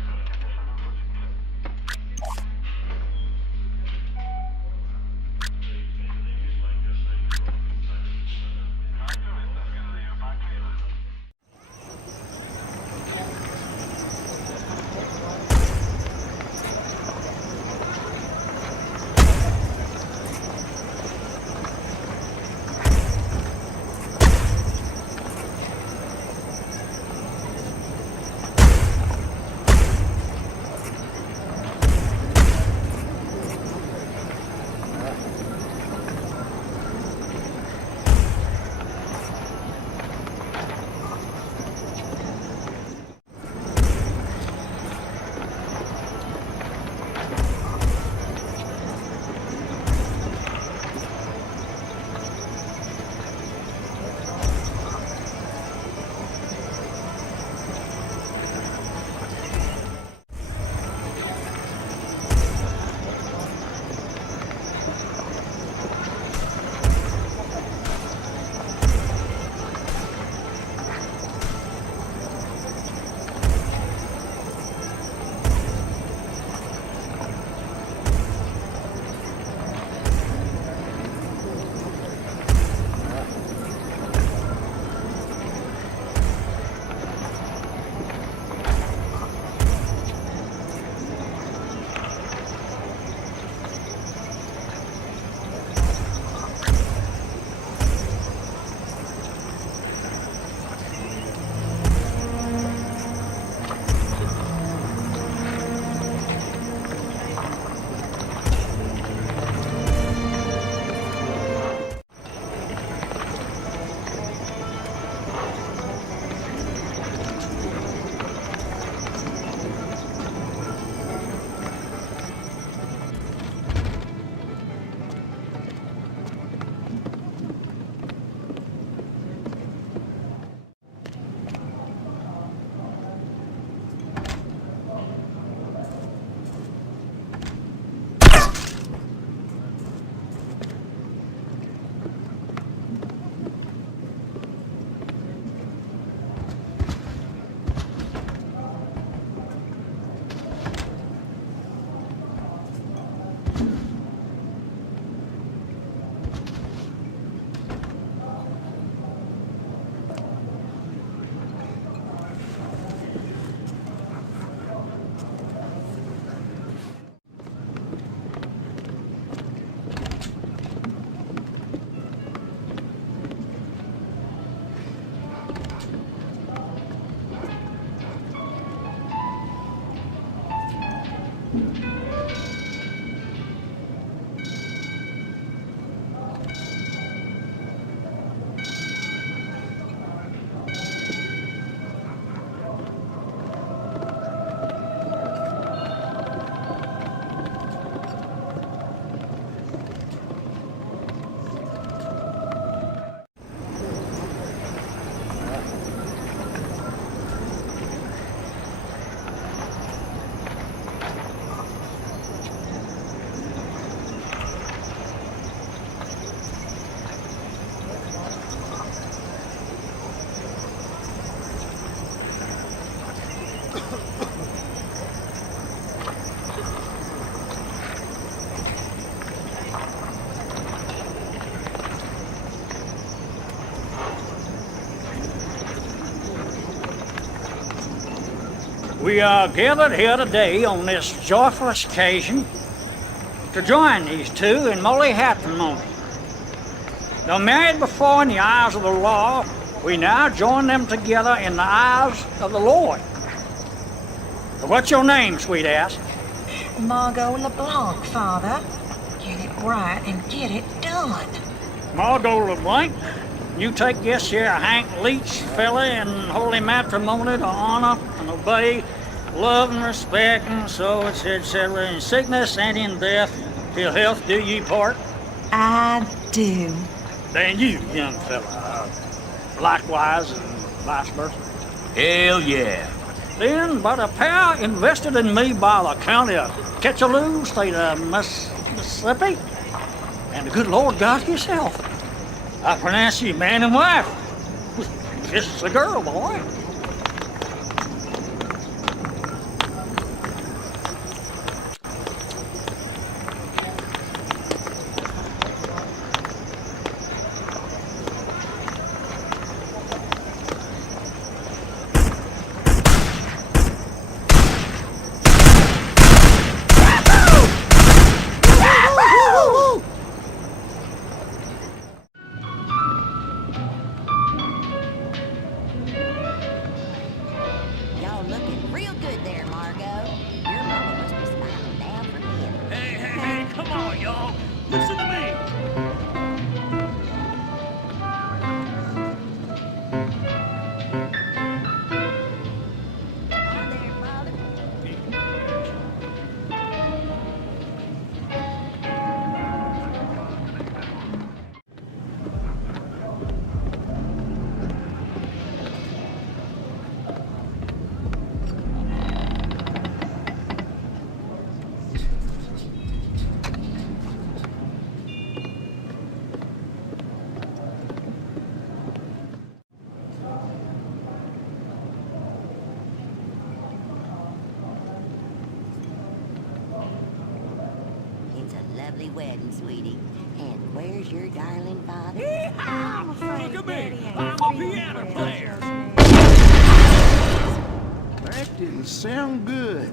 We are gathered here today on this joyful occasion to join these two in holy matrimony. Though married before in the eyes of the law, we now join them together in the eyes of the Lord. What's your name, sweet ass? Margot LeBlanc, Father. Get it right and get it done. Margot LeBlanc, you take this here Hank Leach fella in holy matrimony to honor and obey, love and respect, and so etc. In sickness and in death, till health do ye part? I do. Then you, young fella, likewise and vice versa. Hell yeah. Then, by the power invested in me by the county of Ketchaloo, state of Mississippi, and the good Lord God himself, I pronounce you man and wife. This is a girl, boy. Lovely wedding, sweetie. And where's your darling father? Look at me! I'm a piano player! That didn't sound good.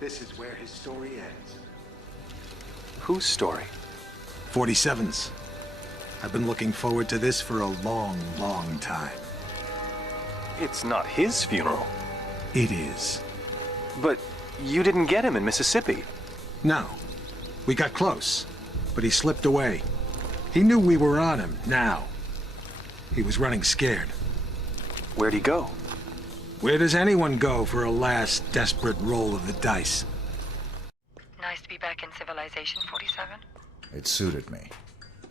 This is where his story ends. Whose story? 47's. I've been looking forward to this for a long, long time. It's not his funeral. It is. But you didn't get him in Mississippi. No. We got close, but he slipped away. He knew we were on him, now. He was running scared. Where'd he go? Where does anyone go for a last desperate roll of the dice? Nice to be back in civilization, 47. It suited me.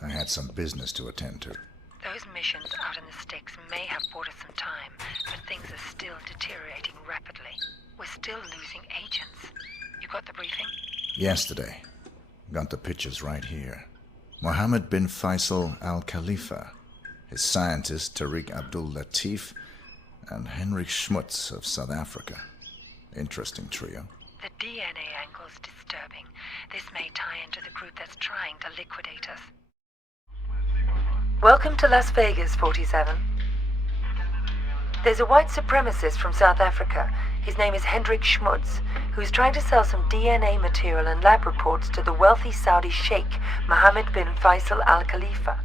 I had some business to attend to. Those missions out in the sticks may have bought us some time, but things are still deteriorating rapidly. We're still losing agents. You got the briefing? Yesterday. Got the pictures right here. Mohammed bin Faisal Al Khalifa, his scientist Tariq Abdul Latif, and Henrik Schmutz of South Africa. Interesting trio. The DNA angle's disturbing. This may tie into the group that's trying to liquidate us. Welcome to Las Vegas, 47. There's a white supremacist from South Africa. His name is Hendrik Schmutz, who's trying to sell some DNA material and lab reports to the wealthy Saudi sheikh Mohammed bin Faisal Al Khalifa.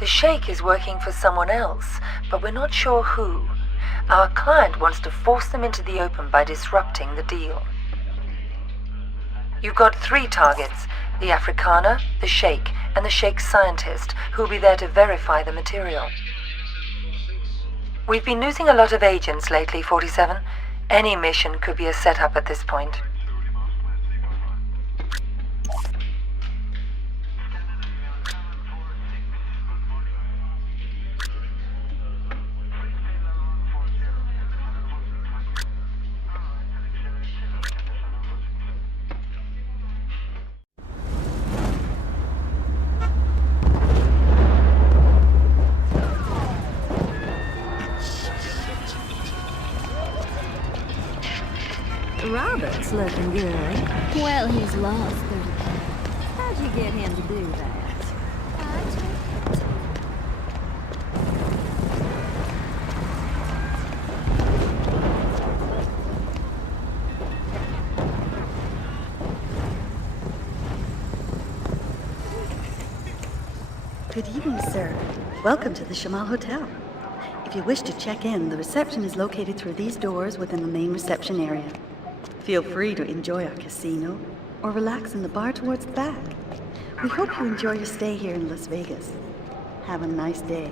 The sheikh is working for someone else, but we're not sure who. Our client wants to force them into the open by disrupting the deal. You've got 3 targets, the Afrikaner, the sheikh, and the sheikh's scientist, who'll be there to verify the material. We've been losing a lot of agents lately, 47. Any mission could be a setup at this point. Robert's looking good. Well, he's lost 30 How'd you get him to do that? Good evening, sir. Welcome to the Shamal Hotel. If you wish to check in, the reception is located through these doors within the main reception area. Feel free to enjoy our casino or relax in the bar towards the back. We hope you enjoy your stay here in Las Vegas. Have a nice day.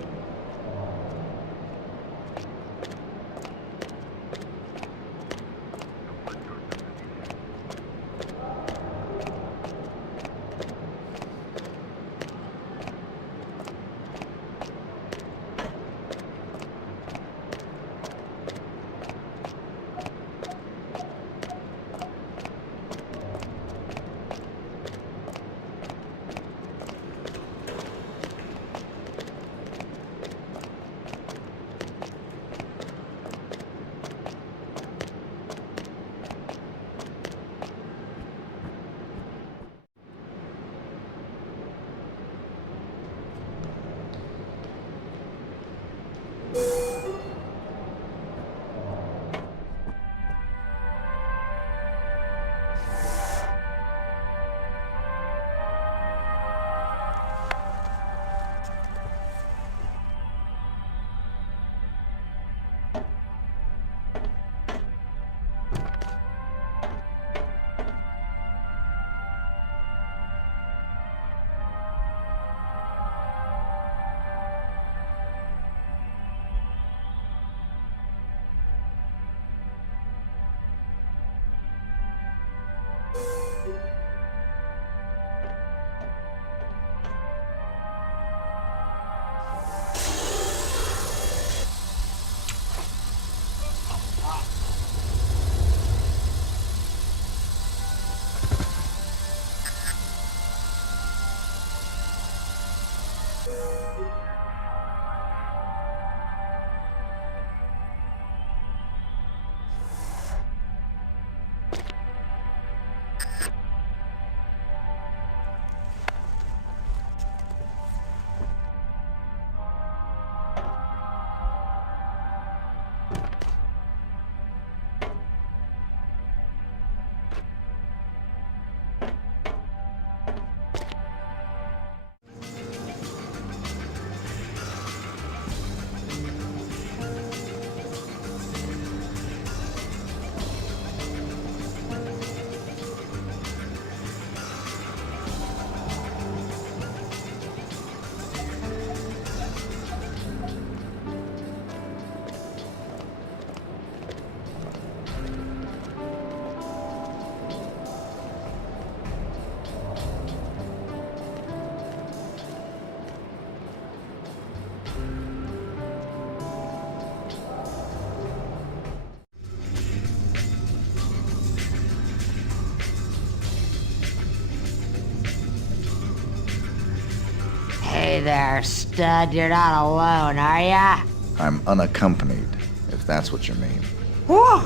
Hey there, stud. You're not alone, are ya? I'm unaccompanied, if that's what you mean. Whew!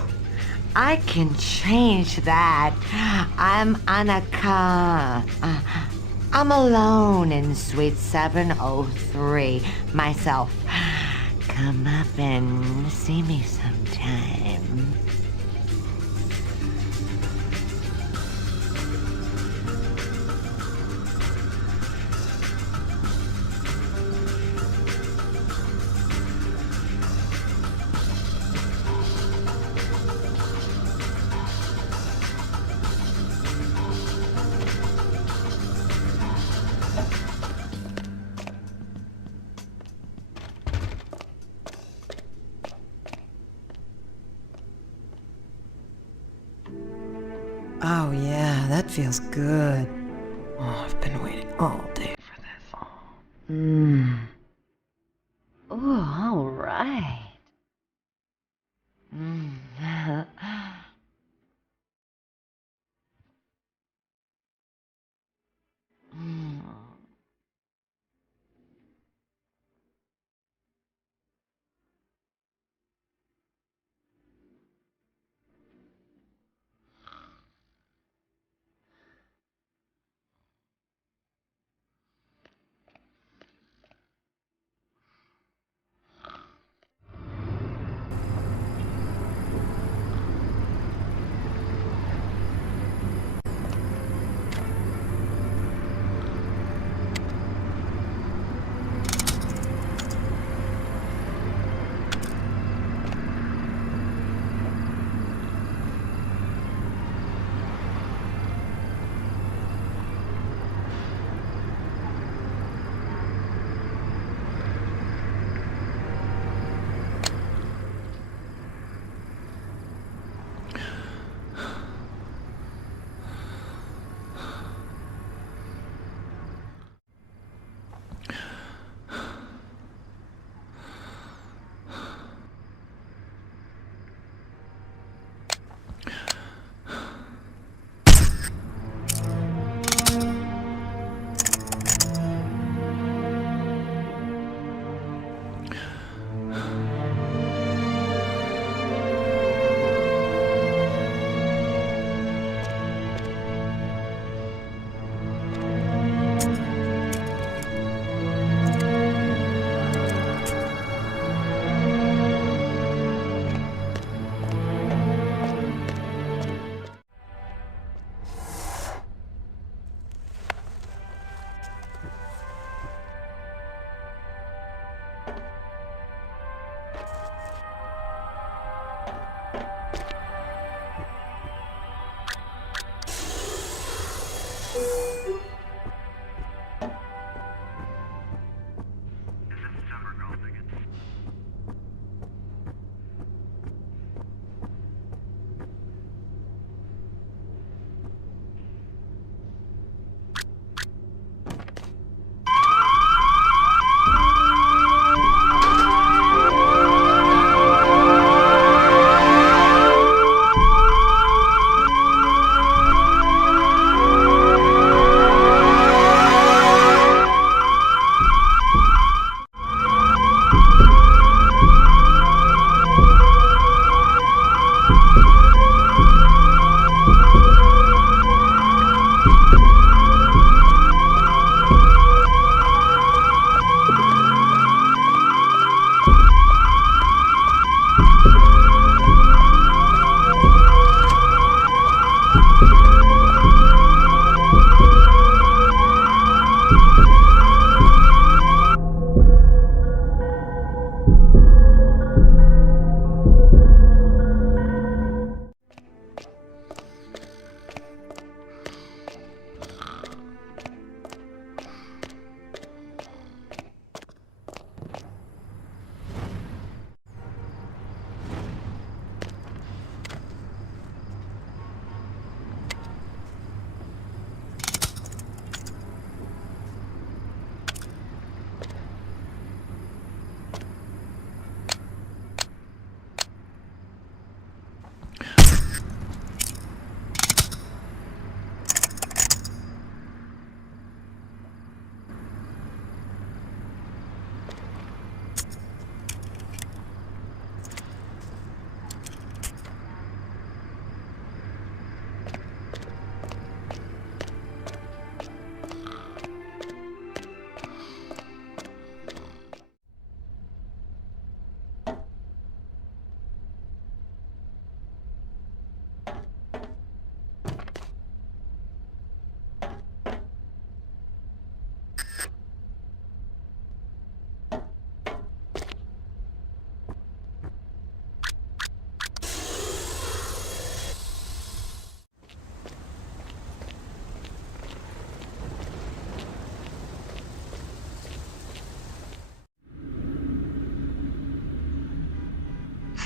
I can change that. I'm I'm alone in Suite 703 myself. come up and see me sometime. Oh yeah, that feels good. Oh, I've been waiting all day for this. Oh, all right.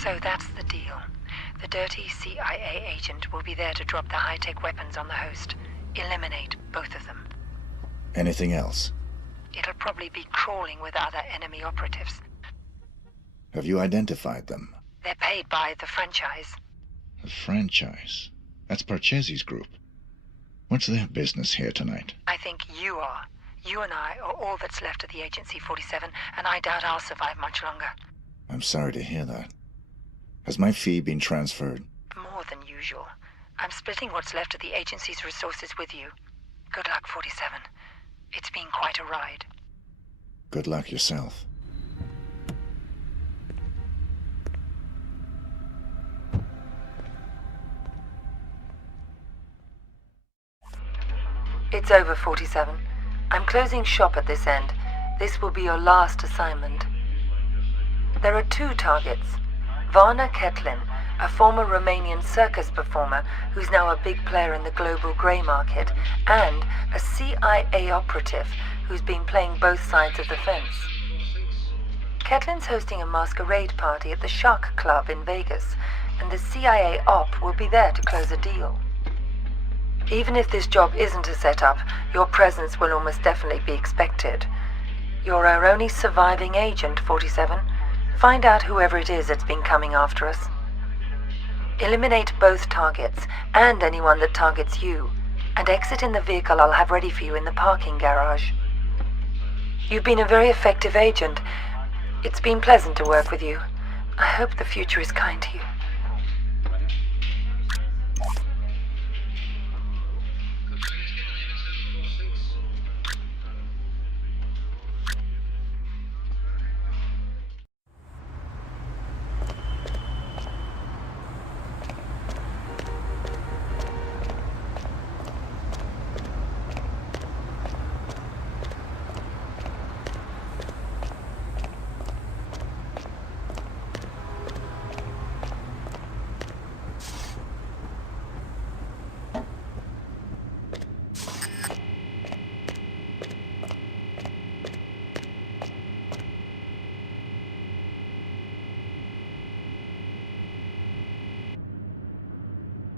So that's the deal. The dirty CIA agent will be there to drop the high-tech weapons on the host. Eliminate both of them. Anything else? It'll probably be crawling with other enemy operatives. Have you identified them? They're paid by the franchise. The franchise? That's Parcheesi's group. What's their business here tonight? I think you are. You and I are all that's left of the Agency 47, and I doubt I'll survive much longer. I'm sorry to hear that. Has my fee been transferred? More than usual. I'm splitting what's left of the agency's resources with you. Good luck, 47. It's been quite a ride. Good luck yourself. It's over, 47. I'm closing shop at this end. This will be your last assignment. There are 2 targets. Varna Ketlin, a former Romanian circus performer who's now a big player in the global grey market, and a CIA operative who's been playing both sides of the fence. Ketlin's hosting a masquerade party at the Shark Club in Vegas, and the CIA op will be there to close a deal. Even if this job isn't a setup, your presence will almost definitely be expected. You're our only surviving agent, 47. Find out whoever it is that's been coming after us. Eliminate both targets, and anyone that targets you, and exit in the vehicle I'll have ready for you in the parking garage. You've been a very effective agent. It's been pleasant to work with you. I hope the future is kind to you.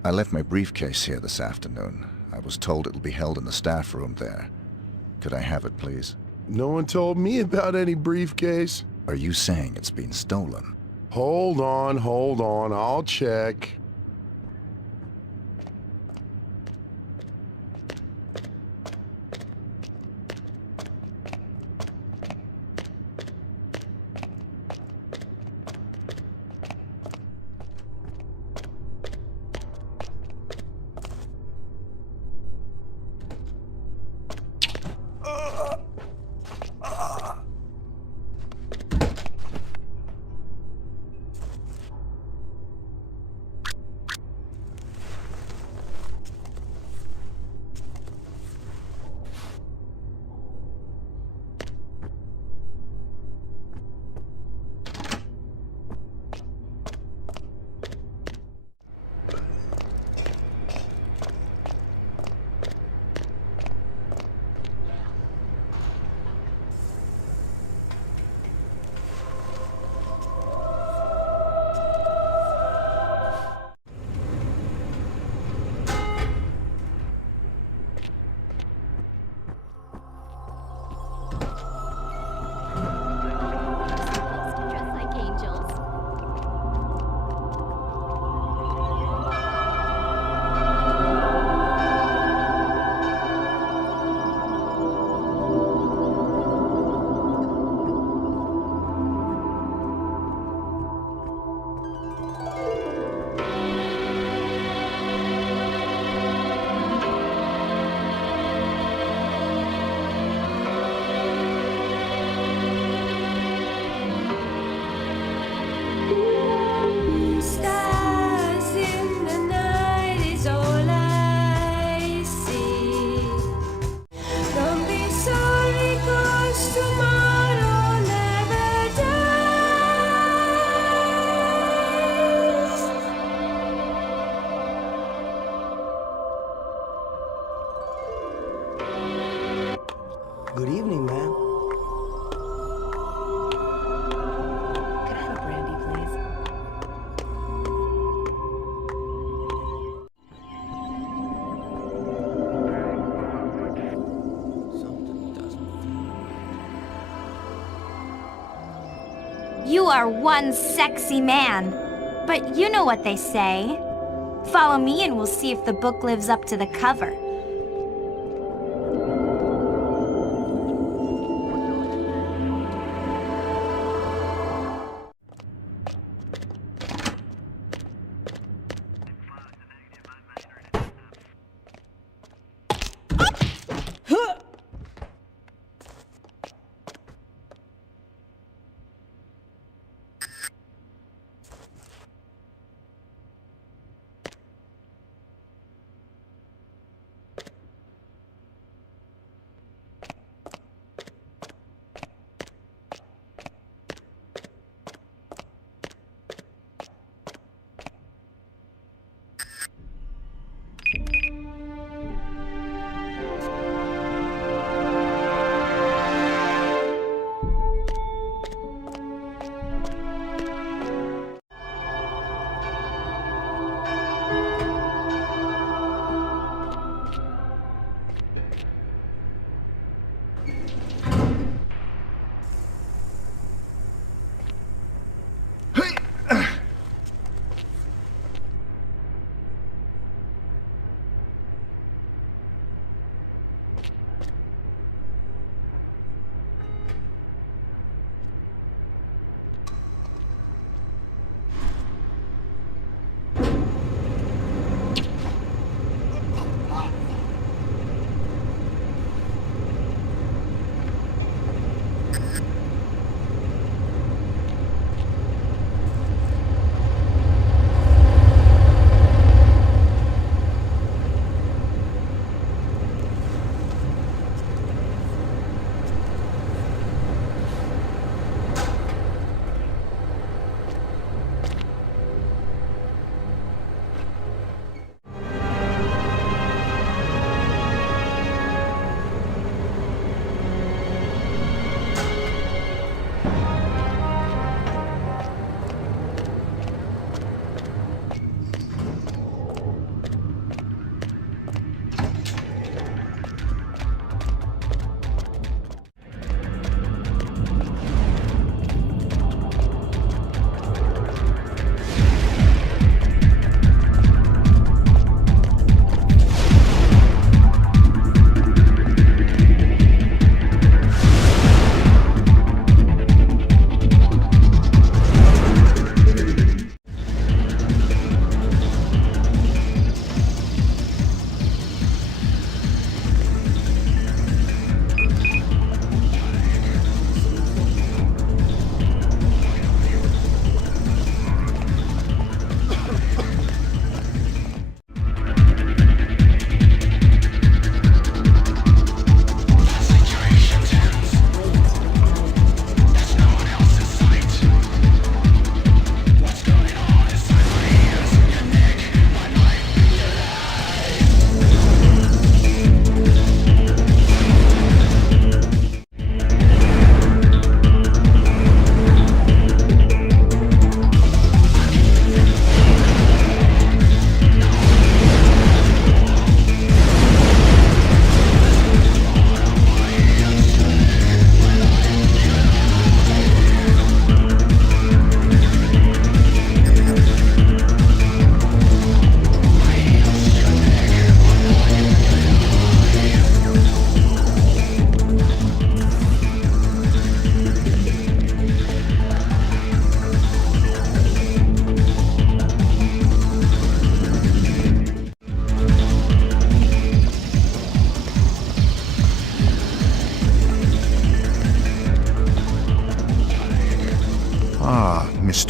I left my briefcase here this afternoon. I was told it'll be held in the staff room there. Could I have it, please? No one told me about any briefcase. Are you saying it's been stolen? Hold on, I'll check. Good evening, ma'am. Could I have a brandy, please? You are one sexy man. But you know what they say. Follow me and we'll see if the book lives up to the cover.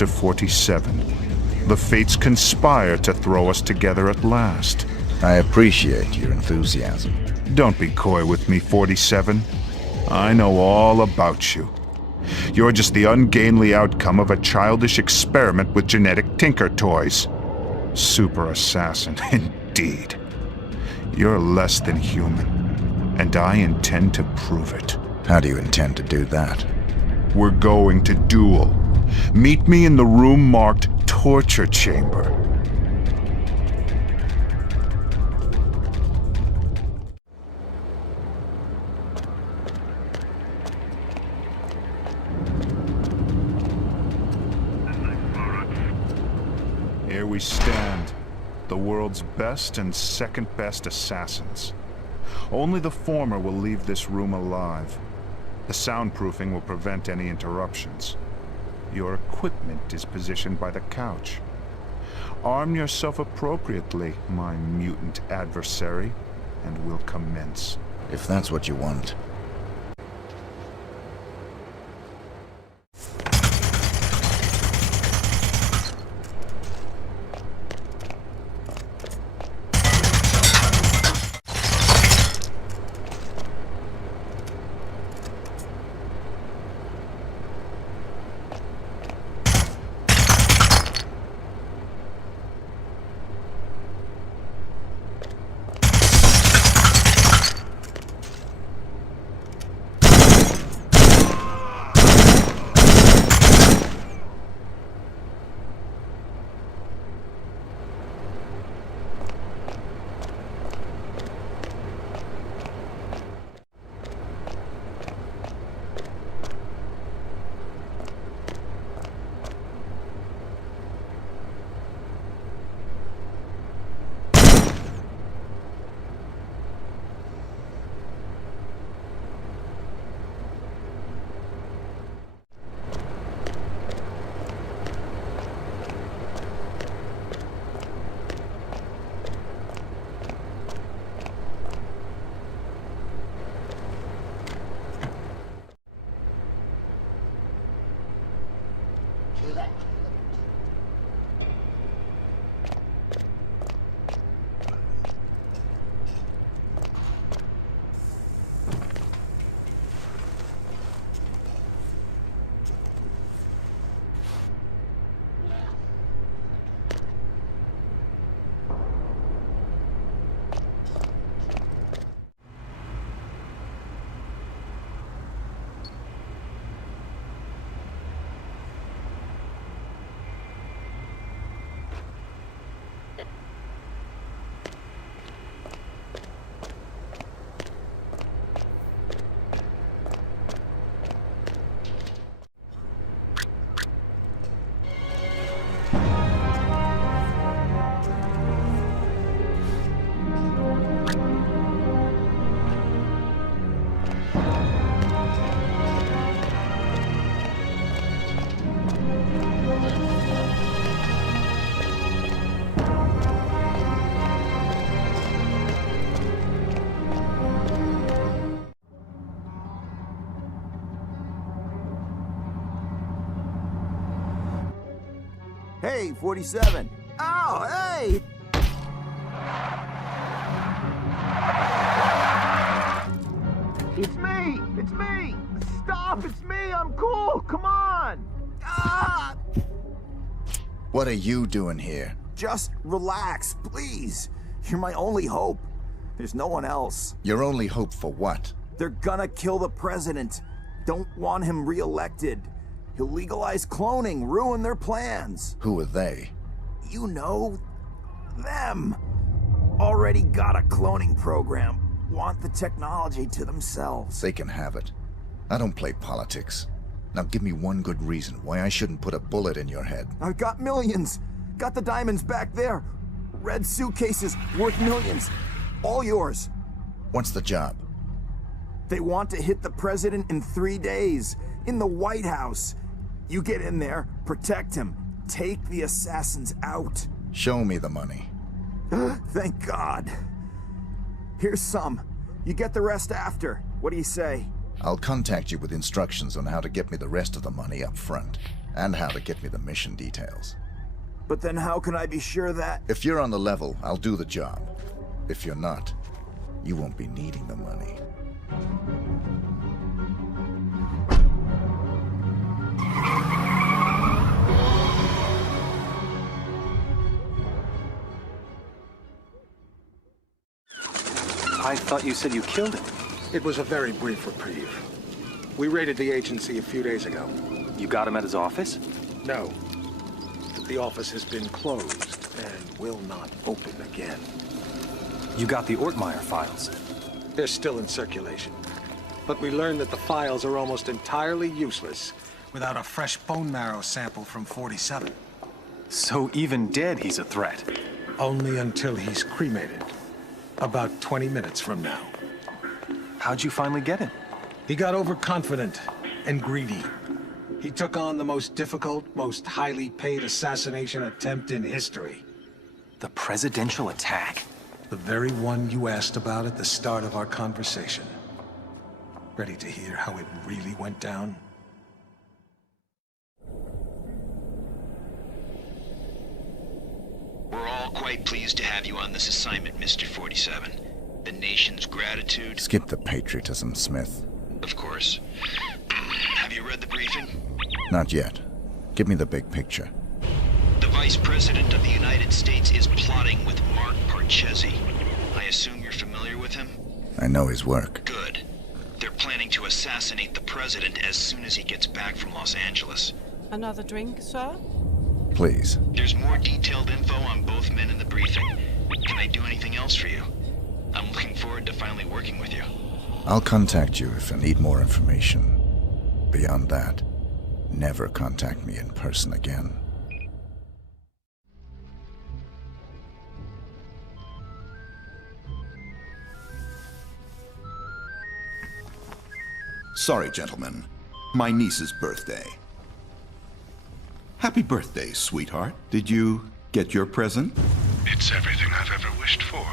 Mr. 47. The fates conspire to throw us together at last. I appreciate your enthusiasm. Don't be coy with me, 47. I know all about you. You're just the ungainly outcome of a childish experiment with genetic tinker toys. Super assassin, indeed. You're less than human, and I intend to prove it. How do you intend to do that? We're going to duel. Meet me in the room marked Torture Chamber. we stand. The world's best and second best assassins. Only the former will leave this room alive. The soundproofing will prevent any interruptions. Your equipment is positioned by the couch. Arm yourself appropriately, my mutant adversary, and we'll commence. If that's what you want. Hey, 47. Oh, hey! It's me! It's me! Stop! It's me! I'm cool! Come on! Ah! What are you doing here? Just relax, please. You're my only hope. There's no one else. Your only hope for what? They're gonna kill the president. Don't want him re-elected. He'll legalize cloning, ruin their plans. Who are they? You know, them. Already got a cloning program. Want the technology to themselves. They can have it. I don't play politics. Now give me one good reason why I shouldn't put a bullet in your head. I've got millions. Got the diamonds back there. Red suitcases worth millions. All yours. What's the job? They want to hit the president in 3 days. In the White House. You get in there, protect him, take the assassins out. Show me the money. Thank God. Here's some. You get the rest after. What do you say? I'll contact you with instructions on how to get me the rest of the money up front, and how to get me the mission details. But then how can I be sure that... If you're on the level, I'll do the job. If you're not, you won't be needing the money. I thought you said you killed him. It was a very brief reprieve. We raided the agency a few days ago. You got him at his office? No. The office has been closed and will not open again. You got the Ortmeyer files? They're still in circulation. But we learned that the files are almost entirely useless without a fresh bone marrow sample from 47. So even dead, he's a threat. Only until he's cremated. About 20 minutes from now. How'd you finally get him? He got overconfident and greedy. He took on the most difficult, most highly paid assassination attempt in history. The presidential attack? The very one you asked about at the start of our conversation. Ready to hear how it really went down? We're all quite pleased to have you on this assignment, Mr. 47. The nation's gratitude... Skip the patriotism, Smith. Of course. Have you read the briefing? Not yet. Give me the big picture. The Vice President of the United States is plotting with Mark Parchesi. I assume you're familiar with him? I know his work. Good. They're planning to assassinate the President as soon as he gets back from Los Angeles. Another drink, sir? Please. There's more detailed info on both men in the briefing. Can I do anything else for you? I'm looking forward to finally working with you. I'll contact you if I need more information. Beyond that, never contact me in person again. Sorry, gentlemen. My niece's birthday. Happy birthday, sweetheart. Did you get your present? It's everything I've ever wished for.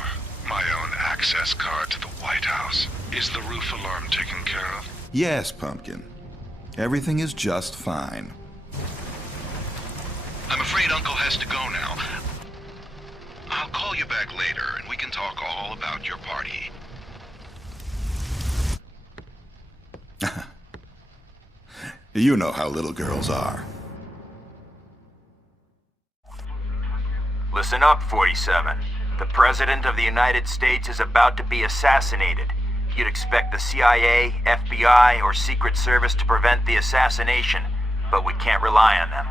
My own access card to the White House. Is the roof alarm taken care of? Yes, Pumpkin. Everything is just fine. I'm afraid Uncle has to go now. I'll call you back later and we can talk all about your party. You know how little girls are. Listen up, 47. The President of the United States is about to be assassinated. You'd expect the CIA, FBI, or Secret Service to prevent the assassination, but we can't rely on them.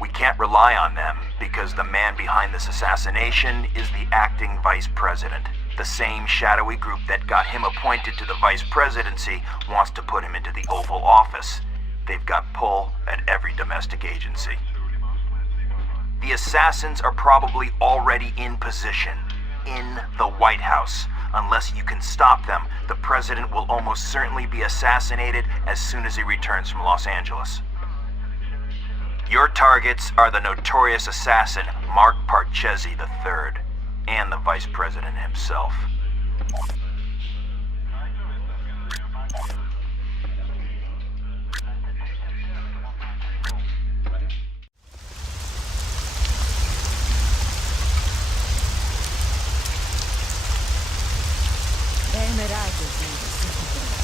We can't rely on them because the man behind this assassination is the acting Vice President. The same shadowy group that got him appointed to the Vice Presidency wants to put him into the Oval Office. They've got pull at every domestic agency. The assassins are probably already in position, in the White House. Unless you can stop them, the president will almost certainly be assassinated as soon as he returns from Los Angeles. Your targets are the notorious assassin Mark Parchesi III, and the Vice President himself. Damn it, I just need a second.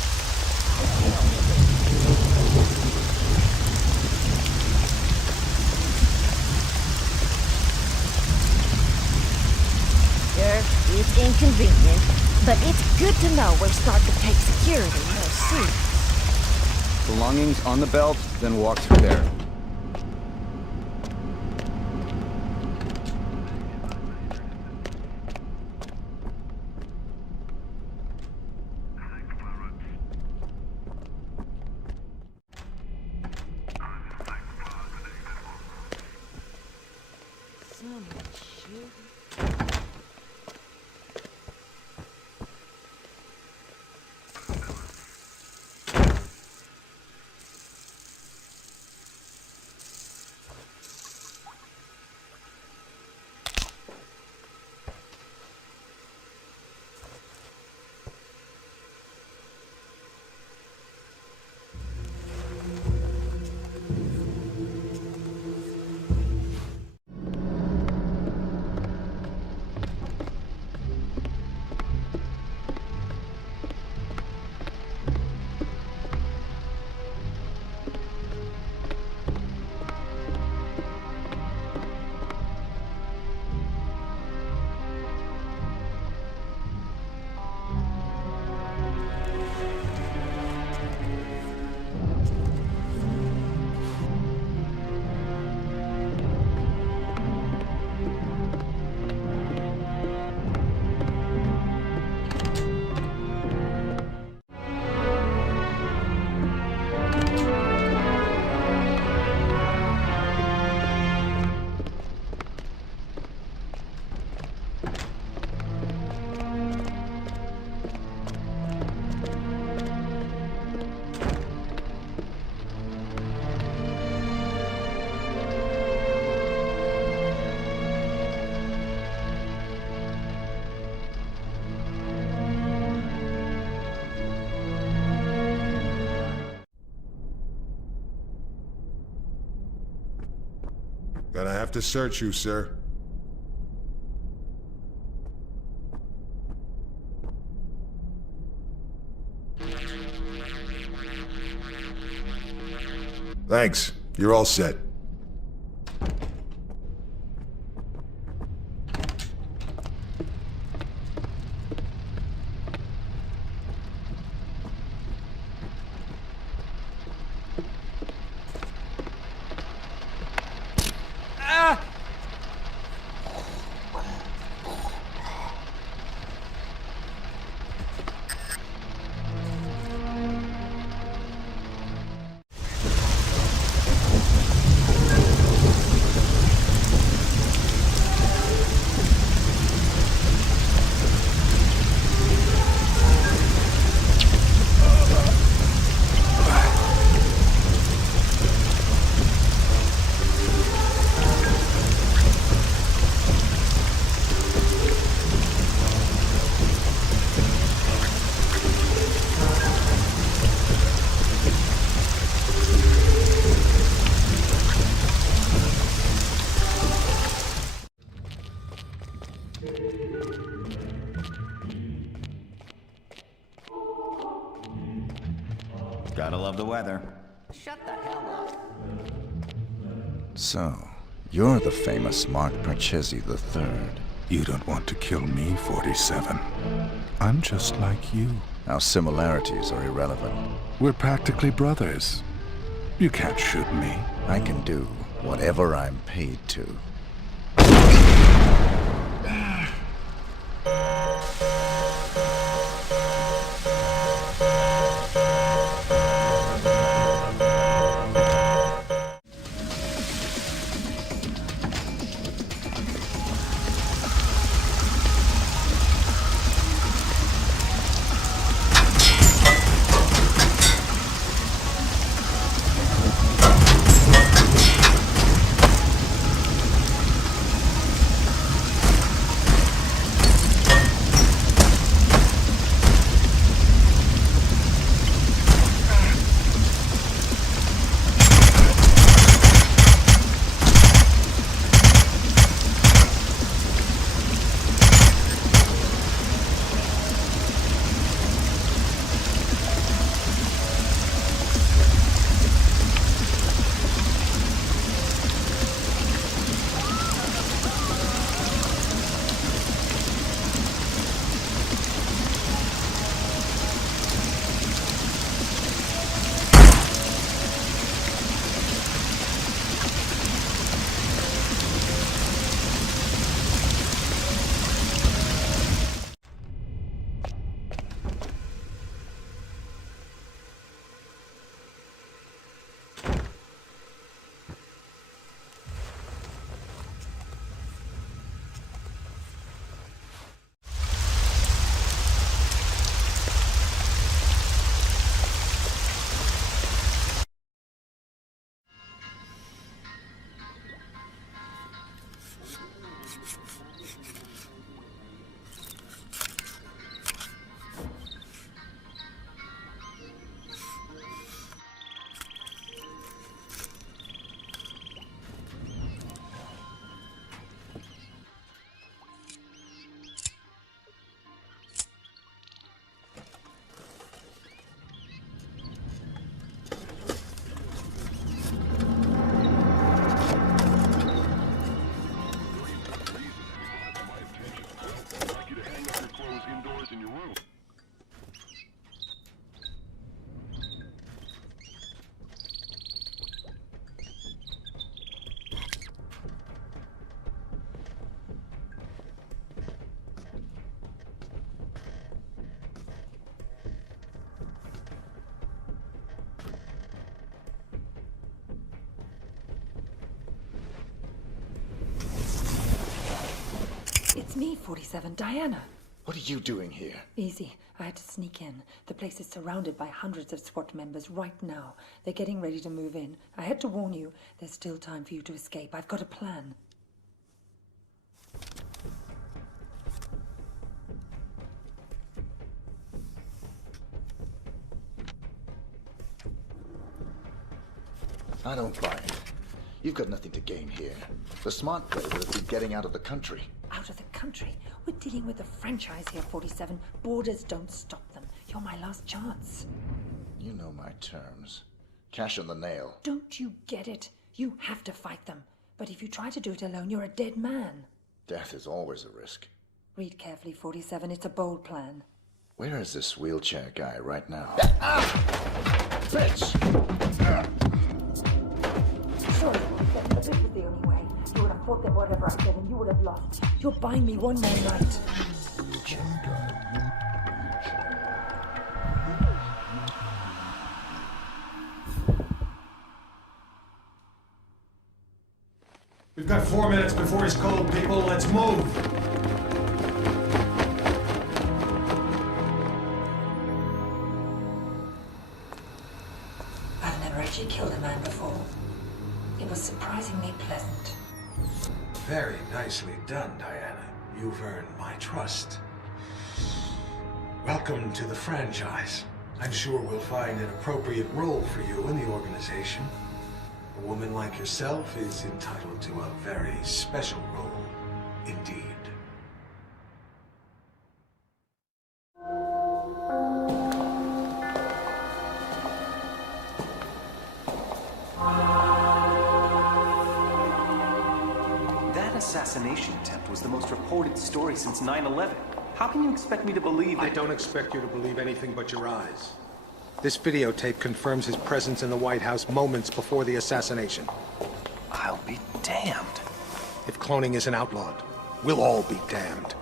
Sure, it's inconvenient, but it's good to know we're starting to take security more serious. Belongings on the belt, then walk through there. Gonna have to search you, sir. Thanks. You're all set. Gotta love the weather. Shut the hell up. So, you're the famous Mark Parchesi III. You don't want to kill me, 47. I'm just like you. Our similarities are irrelevant. We're practically brothers. You can't shoot me. I can do whatever I'm paid to. It's me, 47, Diana. What are you doing here? Easy. I had to sneak in. The place is surrounded by hundreds of SWAT members right now. They're getting ready to move in. I had to warn you, there's still time for you to escape. I've got a plan. I don't buy it. You've got nothing to gain here. The smart play would have been getting out of the country. Out of the country? We're dealing with a franchise here, 47. Borders don't stop them. You're my last chance. You know my terms. Cash on the nail. Don't you get it? You have to fight them. But if you try to do it alone, you're a dead man. Death is always a risk. Read carefully, 47. It's a bold plan. Where is this wheelchair guy right now? Bitch! Sorry, but this was the only way. You would have fought them whatever I said, and you would have lost. You're buying me one more night. We've got 4 minutes before he's cold, people. Let's move. I've never actually killed a man before. It was surprisingly pleasant. Very nicely done, Diana. You've earned my trust. Welcome to the franchise. I'm sure we'll find an appropriate role for you in the organization. A woman like yourself is entitled to a very special role, indeed. That assassination attempt was the most reported story since 9/11. How can you expect me to believe that? I don't expect you to believe anything but your eyes. This videotape confirms his presence in the White House moments before the assassination. I'll be damned. If cloning isn't outlawed, we'll all be damned.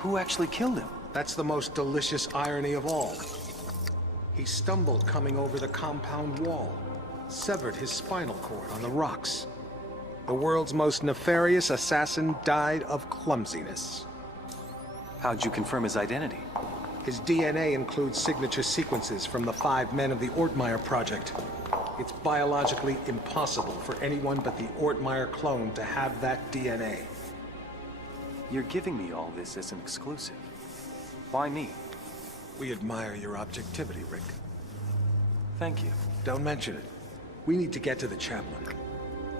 Who actually killed him? That's the most delicious irony of all. He stumbled coming over the compound wall, severed his spinal cord on the rocks. The world's most nefarious assassin died of clumsiness. How'd you confirm his identity? His DNA includes signature sequences from the 5 men of the Ortmeyer project. It's biologically impossible for anyone but the Ortmeyer clone to have that DNA. You're giving me all this as an exclusive. Why me? We admire your objectivity, Rick. Thank you. Don't mention it. We need to get to the chaplain.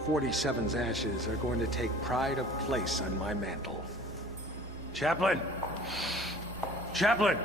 47's ashes are going to take pride of place on my mantle. Chaplain! Chaplain!